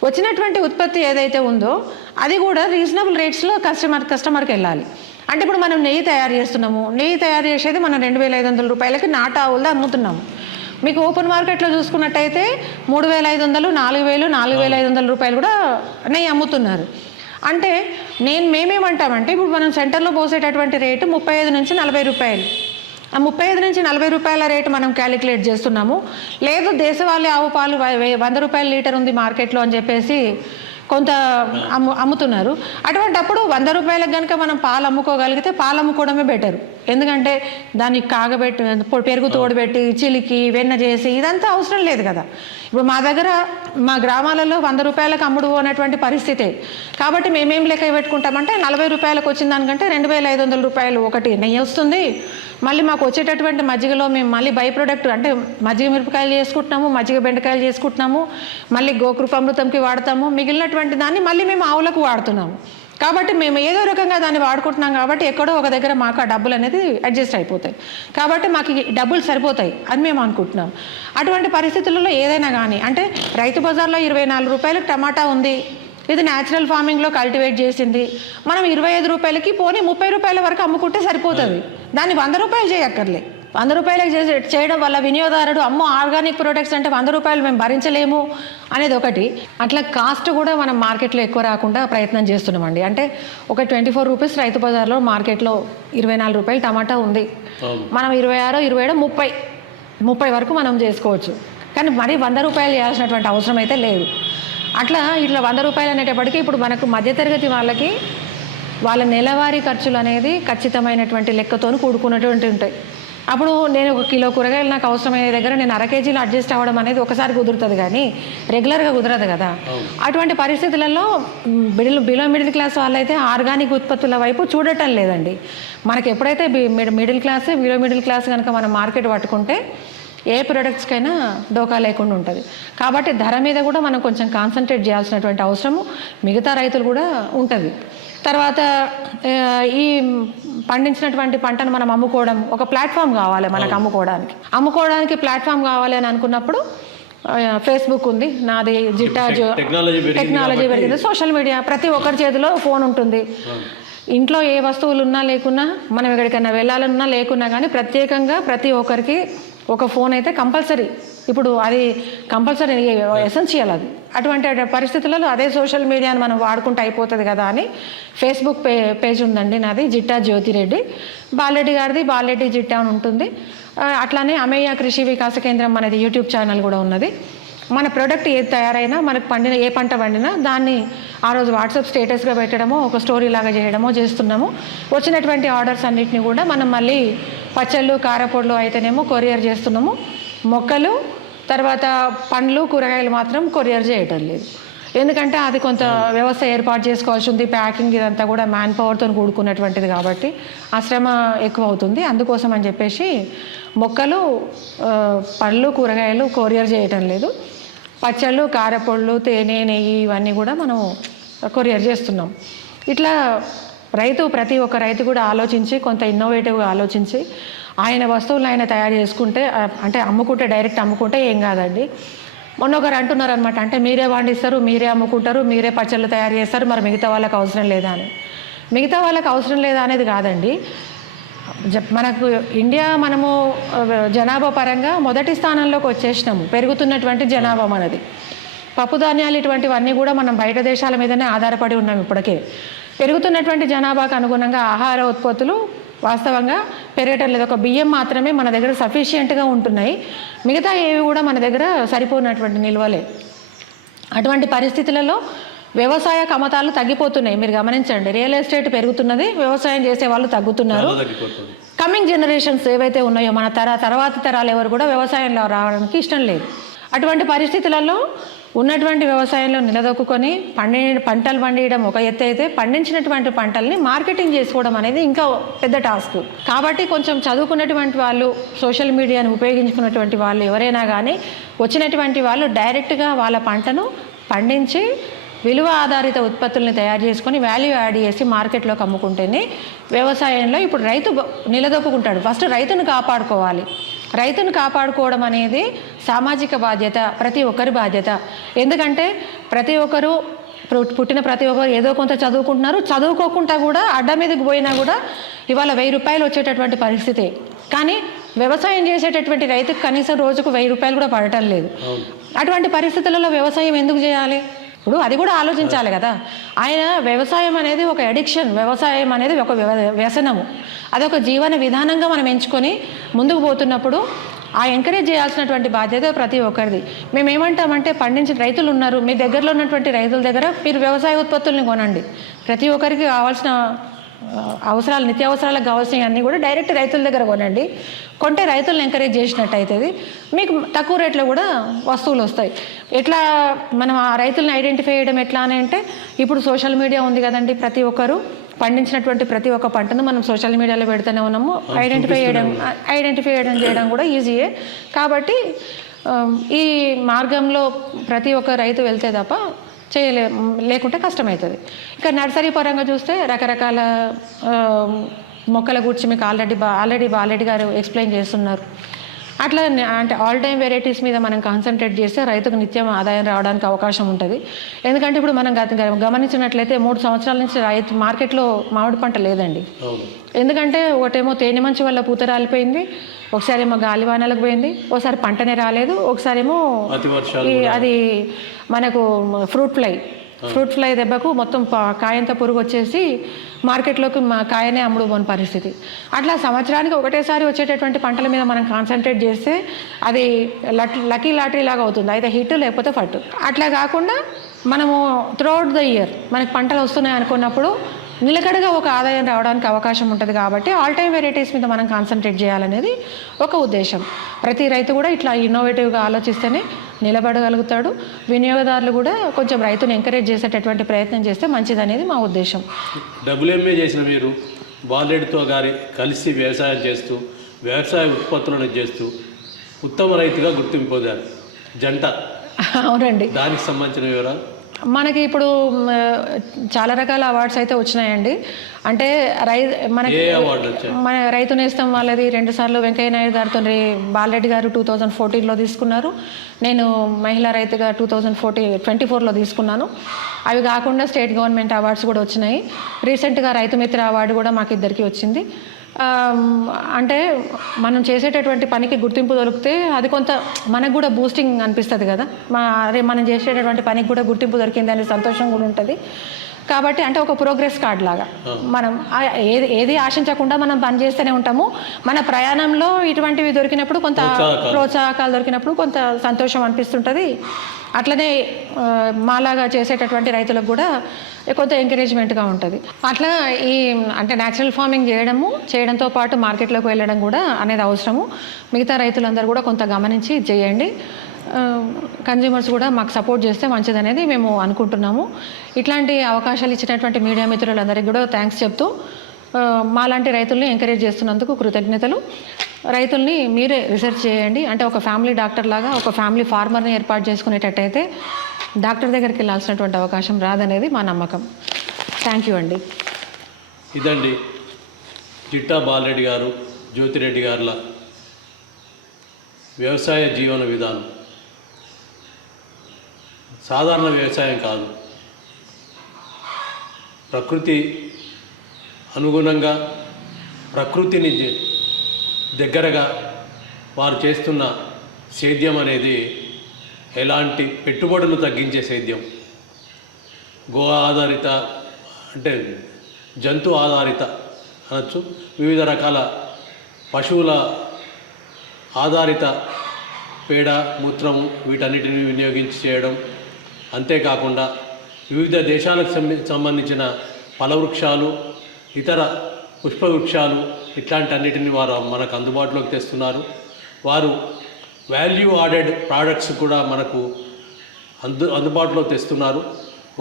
వచ్చినటువంటి ఉత్పత్తి ఏదైతే ఉందో అది కూడా రీజనబుల్ రేట్స్లో కస్టమర్కి వెళ్ళాలి. అంటే ఇప్పుడు మనం నెయ్యి తయారు చేస్తున్నాము, నెయ్యి తయారు చేసేది మనం 2500 రూపాయలకి నాటు ఆవులతో అమ్ముతున్నాము. మీకు ఓపెన్ మార్కెట్లో చూసుకున్నట్టయితే 3500, 4000, 4500 రూపాయలు కూడా నెయ్యి అమ్ముతున్నారు. అంటే మేమేమంటామంటే, ఇప్పుడు మనం సెంటర్లో పోసేటటువంటి రేటు 35 నుంచి 40 రూపాయలు. ఆ 35 నుంచి 40 రూపాయల రేటు మనం క్యాలిక్యులేట్ చేస్తున్నాము. లేదు దేశవాళీ ఆవు పాలు 100 రూపాయల లీటర్ ఉంది మార్కెట్లో అని చెప్పేసి కొంత అమ్ముతున్నారు. అటువంటి అప్పుడు 100 రూపాయలకు కనుక మనం పాలు అమ్ముకోగలిగితే పాలు అమ్ముకోవడమే బెటర్. ఎందుకంటే దాన్ని కాగబెట్టి, పెరుగు తోడుపెట్టి, చిలికి, వెన్న చేసి ఇదంతా అవసరం లేదు కదా. ఇప్పుడు మా గ్రామాలలో 100 రూపాయలకు అమ్ముడు అనేటువంటి పరిస్థితే. కాబట్టి మేమేం లెక్క పెట్టుకుంటామంటే 40 రూపాయలకు వచ్చిన దానికంటే 2500 రూపాయలు ఒకటి నెయ్యి వస్తుంది. మళ్ళీ మాకు వచ్చేటటువంటి మజ్జిగలో మేము మళ్ళీ బై ప్రొడక్ట్ అంటే మజ్జిగ మిరపకాయలు చేసుకుంటున్నాము, మజ్జిగ బెండకాయలు చేసుకుంటున్నాము, మళ్ళీ గోకృపామృతంకి వాడతాము, మిగిలినటువంటి దాన్ని మళ్ళీ మేము ఆవులకు వాడుతున్నాము. కాబట్టి మేము ఏదో రకంగా దాన్ని వాడుకుంటున్నాం కాబట్టి ఎక్కడో ఒక దగ్గర మాకు ఆ డబ్బులు అనేది అడ్జస్ట్ అయిపోతాయి. కాబట్టి మాకు డబ్బులు సరిపోతాయి అని మేము అనుకుంటున్నాం. అటువంటి పరిస్థితులలో ఏదైనా కానీ, అంటే రైతు బజార్లో 24 రూపాయలకు టమాటా ఉంది, ఇది న్యాచురల్ ఫార్మింగ్లో కల్టివేట్ చేసింది, మనం 25 రూపాయలకి పోనీ 30 రూపాయల వరకు అమ్ముకుంటే సరిపోతుంది. దాన్ని 100 రూపాయలు చేయక్కర్లే. 100 రూపాయలకు చేయడం వల్ల వినియోగదారుడు అమ్మో ఆర్గానిక్ ప్రొడక్ట్స్ అంటే 100 రూపాయలు మేము భరించలేము అనేది ఒకటి. అట్లా కాస్ట్ కూడా మనం మార్కెట్లో ఎక్కువ రాకుండా ప్రయత్నం చేస్తున్నామండి. అంటే ఒక 24 రూపీస్ రైతు బజార్లో, మార్కెట్లో 24 రూపాయలు టమాటా ఉంది, మనం 26, 27, 30 వరకు మనం చేసుకోవచ్చు. కానీ మరీ 100 రూపాయలు చేయాల్సినటువంటి అవసరం అయితే లేదు. ఇట్లా 100 రూపాయలు అనేటప్పటికీ ఇప్పుడు మనకు మధ్యతరగతి వాళ్ళకి వాళ్ళ నెలవారీ ఖర్చులు అనేది ఖచ్చితమైనటువంటి లెక్కతో కూడుకున్నటువంటి ఉంటాయి. అప్పుడు నేను 1 కిలో కూరగాయలు నాకు అవసరమైన దగ్గర నేను 1/2 కేజీలో అడ్జస్ట్ అవ్వడం అనేది ఒకసారి కుదురుతుంది, కానీ రెగ్యులర్గా కుదరదు కదా. అటువంటి పరిస్థితులలో బిలో మిడిల్ క్లాస్ వాళ్ళైతే ఆర్గానిక్ ఉత్పత్తుల వైపు చూడటం లేదండి. మనకి ఎప్పుడైతే middle class, below middle class కనుక మనం మార్కెట్ పట్టుకుంటే ఏ ప్రొడక్ట్స్కైనా డోకా లేకుండా ఉంటుంది. కాబట్టి ధర మీద కూడా మనం కొంచెం కాన్సన్ట్రేట్ చేయాల్సినటువంటి అవసరము మిగతా రైతులు కూడా ఉంటుంది. తర్వాత ఈ పండించినటువంటి పంటను మనం అమ్ముకోవడం, ఒక ప్లాట్ఫామ్ కావాలి మనకు అమ్ముకోవడానికి ప్లాట్ఫామ్ కావాలి అని అనుకున్నప్పుడు ఫేస్బుక్ ఉంది, నాది జిట్టా టెక్నాలజీ పెరిగింది, సోషల్ మీడియా, ప్రతి ఒక్కరి చేతిలో ఫోన్ ఉంటుంది. ఇంట్లో ఏ వస్తువులు ఉన్నా లేకున్నా, మనం ఎక్కడికైనా వెళ్ళాలన్నా లేకున్నా కానీ ప్రత్యేకంగా ప్రతి ఒక్కరికి ఒక ఫోన్ అయితే కంపల్సరీ. ఇప్పుడు అది కంపల్సరీ ఎసెన్షియల్ అది. అటువంటి పరిస్థితులలో అదే సోషల్ మీడియాని మనం వాడుకుంటే అయిపోతుంది కదా అని ఫేస్బుక్ పేజ్ ఉందండి నాది, జిట్టా జ్యోతిరెడ్డి. బాలరెడ్డి గారిది బాలరెడ్డి జిట్టా అని ఉంటుంది. అట్లానే అమేయ కృషి వికాస కేంద్రం అనేది యూట్యూబ్ ఛానల్ కూడా ఉన్నది. మన ప్రోడక్ట్ ఏది తయారైనా మనకు పండిన ఏ పంట పండినా దాన్ని ఆ రోజు వాట్సాప్ స్టేటస్గా పెట్టడమో ఒక స్టోరీ లాగా చేయడమో చేస్తున్నాము. వచ్చినటువంటి ఆర్డర్స్ అన్నిటిని కూడా మనం మళ్ళీ పచ్చళ్ళు కారపొడులు అయితేనేమో కొరియర్ చేస్తున్నాము. మొక్కలు తర్వాత పండ్లు కూరగాయలు మాత్రం కొరియర్ చేయటం లేదు. ఎందుకంటే అది కొంత వ్యవస్థ ఏర్పాటు చేసుకోవాల్సి ఉంది. ప్యాకింగ్ ఇదంతా కూడా మ్యాన్ పవర్తో కూడుకున్నటువంటిది కాబట్టి ఆ శ్రమ ఎక్కువ అవుతుంది. అందుకోసం అని చెప్పేసి మొక్కలు పళ్ళు కూరగాయలు కొరియర్ చేయటం లేదు. పచ్చళ్ళు కారపొళ్ళు తేనె నెయ్యి ఇవన్నీ కూడా మనం కొరియర్ చేస్తున్నాం. ఇట్లా ప్రతి ఒక్క రైతు కూడా ఆలోచించి కొంత ఇన్నోవేటివ్గా ఆలోచించి ఆయన వస్తువులు ఆయన తయారు చేసుకుంటే అంటే అమ్ముకుంటే డైరెక్ట్ అమ్ముకుంటే ఏం కాదండి. మొన్న ఒకరు అంటున్నారు అనమాట, అంటే మీరే పండిస్తారు మీరే అమ్ముకుంటారు మీరే పచ్చళ్ళు తయారు చేస్తారు మరి మిగతా వాళ్ళకి అవసరం లేదా అని. మిగతా వాళ్ళకి అవసరం లేదా అనేది కాదండి. మనకు ఇండియా మనము జనాభా పరంగా మొదటి స్థానంలోకి వచ్చేసినాము. పెరుగుతున్నటువంటి జనాభా మనది. పప్పు ధాన్యాలు ఇటువంటివన్నీ కూడా మనం బయట దేశాల మీదనే ఆధారపడి ఉన్నాం. ఇప్పటికే పెరుగుతున్నటువంటి జనాభాకు అనుగుణంగా ఆహార ఉత్పత్తులు వాస్తవంగా పెరగటం లేదు. ఒక బియ్యం మాత్రమే మన దగ్గర సఫిషియెంట్గా ఉంటున్నాయి. మిగతా ఏవి కూడా మన దగ్గర సరిపోయినటువంటి నిల్వలే. అటువంటి పరిస్థితులలో వ్యవసాయ కమతాలు తగ్గిపోతున్నాయి. మీరు గమనించండి, రియల్ ఎస్టేట్ పెరుగుతున్నది, వ్యవసాయం చేసే వాళ్ళు తగ్గుతున్నారు. కమింగ్ జనరేషన్స్ ఏవైతే ఉన్నాయో మన తర్వాత తరాలు ఎవరు కూడా వ్యవసాయంలో రావడానికి ఇష్టం లేదు. అటువంటి పరిస్థితులలో ఉన్నటువంటి వ్యవసాయంలో నిలదొక్కుని పంటలు పండించడం ఒక ఎత్తు అయితే, పండించినటువంటి పంటల్ని మార్కెటింగ్ చేసుకోవడం అనేది ఇంకా పెద్ద టాస్క్. కాబట్టి కొంచెం చదువుకున్నటువంటి వాళ్ళు, సోషల్ మీడియాను ఉపయోగించుకున్నటువంటి వాళ్ళు ఎవరైనా కానీ వచ్చినటువంటి వాళ్ళు డైరెక్ట్గా వాళ్ళ పంటను పండించి విలువ ఆధారిత ఉత్పత్తుల్ని తయారు చేసుకొని వాల్యూ యాడ్ చేసి మార్కెట్లోకి అమ్ముకుంటేనే వ్యవసాయంలో ఇప్పుడు రైతు నిలదొక్కుంటాడు. ఫస్ట్ రైతును కాపాడుకోవాలి. రైతును కాపాడుకోవడం అనేది సామాజిక బాధ్యత, ప్రతి ఒక్కరి బాధ్యత. ఎందుకంటే పుట్టిన ప్రతి ఒక్కరు ఏదో కొంత చదువుకుంటున్నారు. చదువుకోకుండా కూడా అడ్డ మీదకి పోయినా కూడా ఇవాళ 1000 రూపాయలు వచ్చేటటువంటి పరిస్థితి. కానీ వ్యవసాయం చేసేటటువంటి రైతుకు కనీసం రోజుకు 1000 రూపాయలు కూడా పడటం లేదు. అటువంటి పరిస్థితులలో వ్యవసాయం ఎందుకు చేయాలి? ఇప్పుడు అది కూడా ఆలోచించాలి కదా. ఆయన వ్యవసాయం అనేది ఒక అడిక్షన్, వ్యవసాయం అనేది ఒక వ్యసనము, అదొక జీవన విధానంగా మనం ఎంచుకొని ముందుకు పోతున్నప్పుడు ఆ ఎంకరేజ్ చేయాల్సినటువంటి బాధ్యత ప్రతి ఒక్కరిది. మేము ఏమంటామంటే, పండించిన రైతులు ఉన్నారు, మీ దగ్గరలో ఉన్నటువంటి రైతుల దగ్గర మీరు వ్యవసాయ ఉత్పత్తుల్ని కొనండి. ప్రతి ఒక్కరికి కావాల్సిన అవసరాలు, నిత్యావసరాలకు కావాల్సినవి అన్నీ కూడా డైరెక్ట్ రైతుల దగ్గర కొనండి. కొంటే రైతులను ఎంకరేజ్ చేసినట్టు అవుతుంది. మీకు తక్కువ రేట్లో కూడా వస్తువులు వస్తాయి. ఎట్లా మనం ఆ రైతులను ఐడెంటిఫై చేయడం ఎట్లా అని అంటే, ఇప్పుడు సోషల్ మీడియా ఉంది కదండి. ప్రతి ఒక్కరు పండించినటువంటి ప్రతి ఒక్క పంటను మనం సోషల్ మీడియాలో పెడుతూనే ఉన్నాము. ఐడెంటిఫై చేయడం కూడా ఈజీయే. కాబట్టి ఈ మార్గంలో ప్రతి ఒక్క రైతు వెళ్తే తప్ప లేకుంటే కష్టమవుతుంది. ఇక నర్సరీ పరంగా చూస్తే రకరకాల మొక్కల గురించి మీకు ఆల్రెడీ బాలరెడ్డి గారు ఎక్స్ప్లెయిన్ చేస్తున్నారు. అట్లా అంటే ఆల్ టైమ్ వెరైటీస్ మీద మనం కాన్సన్ట్రేట్ చేస్తే రైతుకు నిత్యం ఆదాయం రావడానికి అవకాశం ఉంటుంది. ఎందుకంటే ఇప్పుడు మనం గమనించినట్లయితే 3 సంవత్సరాల నుంచి రైతు మార్కెట్లో మామిడి పంట లేదండి. ఎందుకంటే ఒకటేమో తేనె మంచు వల్ల పూత రాలిపోయింది, ఒకసారి ఏమో గాలివానలకు పోయింది, ఒకసారి పంటనే రాలేదు, ఒకసారి ఏమో అది మనకు ఫ్రూట్ ఫ్లై దెబ్బకు మొత్తం కాయంత పురుగు వచ్చేసి మార్కెట్లోకి కాయనే అమ్ముడు పోని పరిస్థితి. అట్లా సంవత్సరానికి ఒకటేసారి వచ్చేటటువంటి పంటల మీద మనం కాన్సన్ట్రేట్ చేస్తే అది లక్కీ లాటరీ లాగా అవుతుంది, అయితే హిట్ లేకపోతే ఫట్. అట్లా కాకుండా మనము త్రూఅవుట్ ద ఇయర్ మనకి పంటలు వస్తున్నాయి అనుకున్నప్పుడు నిలకడగా ఒక ఆదాయం రావడానికి అవకాశం ఉంటుంది. కాబట్టి ఆల్ టైమ్ వెరైటీస్ మీద మనం కాన్సన్ట్రేట్ చేయాలనేది ఒక ఉద్దేశం. ప్రతి రైతు కూడా ఇట్లా ఇన్నోవేటివ్గా ఆలోచిస్తేనే నిలబడగలుగుతాడు. వినియోగదారులు కూడా కొంచెం రైతుని ఎంకరేజ్ చేసేటటువంటి ప్రయత్నం చేస్తే మంచిదనేది మా ఉద్దేశం. WMA చేసిన మీరు బాలరెడ్డితో గారి కలిసి వ్యవసాయం చేస్తూ వ్యవసాయ ఉత్పత్తులను చేస్తూ ఉత్తమ రైతుగా గుర్తింపు పొందారు జంట. అవునండి. దానికి సంబంధించిన వివరాలు మనకి ఇప్పుడు చాలా రకాల అవార్డ్స్ అయితే వచ్చినాయండి. అంటే మనకి మన రైతు నేస్తం వాళ్ళది 2 సార్లు వెంకయ్య నాయుడు గారితో బాలరెడ్డి గారు 2014లో తీసుకున్నారు. నేను మహిళా రైతుగా 2024లో తీసుకున్నాను. అవి కాకుండా స్టేట్ గవర్నమెంట్ అవార్డ్స్ కూడా వచ్చినాయి. రీసెంట్గా రైతు మిత్ర అవార్డు కూడా మాకు ఇద్దరికి వచ్చింది. అంటే మనం చేసేటటువంటి పనికి గుర్తింపు దొరికితే అది కొంత మనకు కూడా బూస్టింగ్ అనిపిస్తుంది కదా. మనం చేసేటటువంటి పనికి కూడా గుర్తింపు దొరికింది అనే సంతోషం కూడా ఉంటుంది. కాబట్టి అంటే ఒక ప్రోగ్రెస్ కార్డ్ లాగా మనం ఏది ఆశించకుండా మనం పని చేస్తూనే ఉంటాము. మన ప్రయాణంలో ఇటువంటివి దొరికినప్పుడు కొంత ప్రోత్సాహకాలు దొరికినప్పుడు కొంత సంతోషం అనిపిస్తుంటుంది. అట్లనే మాలాగా చేసేటటువంటి రైతులకు కూడా కొంత ఎంకరేజ్మెంట్గా ఉంటుంది. అట్లా ఈ అంటే న్యాచురల్ ఫార్మింగ్ చేయడంతో పాటు మార్కెట్లోకి వెళ్ళడం కూడా అనేది అవసరము. మిగతా రైతులందరూ కూడా కొంత గమనించి చేయండి. కన్జ్యూమర్స్ కూడా మాకు సపోర్ట్ చేస్తే మంచిదనేది మేము అనుకుంటున్నాము. ఇట్లాంటి అవకాశాలు ఇచ్చినటువంటి మీడియా మిత్రులందరికీ కూడా థ్యాంక్స్ చెప్తూ మాలాంటి రైతుల్ని ఎంకరేజ్ చేస్తున్నందుకు కృతజ్ఞతలు. రైతుల్ని మీరే రీసెర్చ్ చేయండి. అంటే ఒక ఫ్యామిలీ డాక్టర్ లాగా ఒక ఫ్యామిలీ ఫార్మర్ని ఏర్పాటు చేసుకునేటట్టయితే డాక్టర్ దగ్గరికి వెళ్ళాల్సినటువంటి అవకాశం రాదనేది మా నమ్మకం. థ్యాంక్ యూ అండి. ఇదండి జిట్టా బాలరెడ్డి గారు, జ్యోతిరెడ్డి గారుల వ్యవసాయ జీవన విధానం. సాధారణ వ్యవసాయం కాదు, ప్రకృతి అనుగుణంగా ప్రకృతిని దగ్గరగా వారు చేస్తున్న సేద్యం అనేది ఎలాంటి పెట్టుబడులు తగ్గించే సేద్యం. గో ఆధారిత అంటే జంతు ఆధారిత అనొచ్చు, వివిధ రకాల పశువుల ఆధారిత పేడ, మూత్రము వీటన్నిటిని వినియోగించి చేయడం. అంతేకాకుండా వివిధ దేశాలకు సంబంధించిన ఫలవృక్షాలు, ఇతర పుష్పవృక్షాలు ఇట్లాంటి అన్నిటిని వారు మనకు అందుబాటులోకి తెస్తున్నారు. వారు వాల్యూ యాడెడ్ ప్రోడక్ట్స్ కూడా మనకు అందుబాటులో తెస్తున్నారు.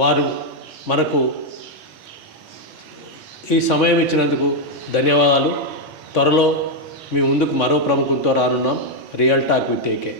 వారు మనకు ఈ సమయం ఇచ్చినందుకు ధన్యవాదాలు. త్వరలో మీ ముందుకు మరో ప్రముఖంతో రానున్నాం. Real talk with AK.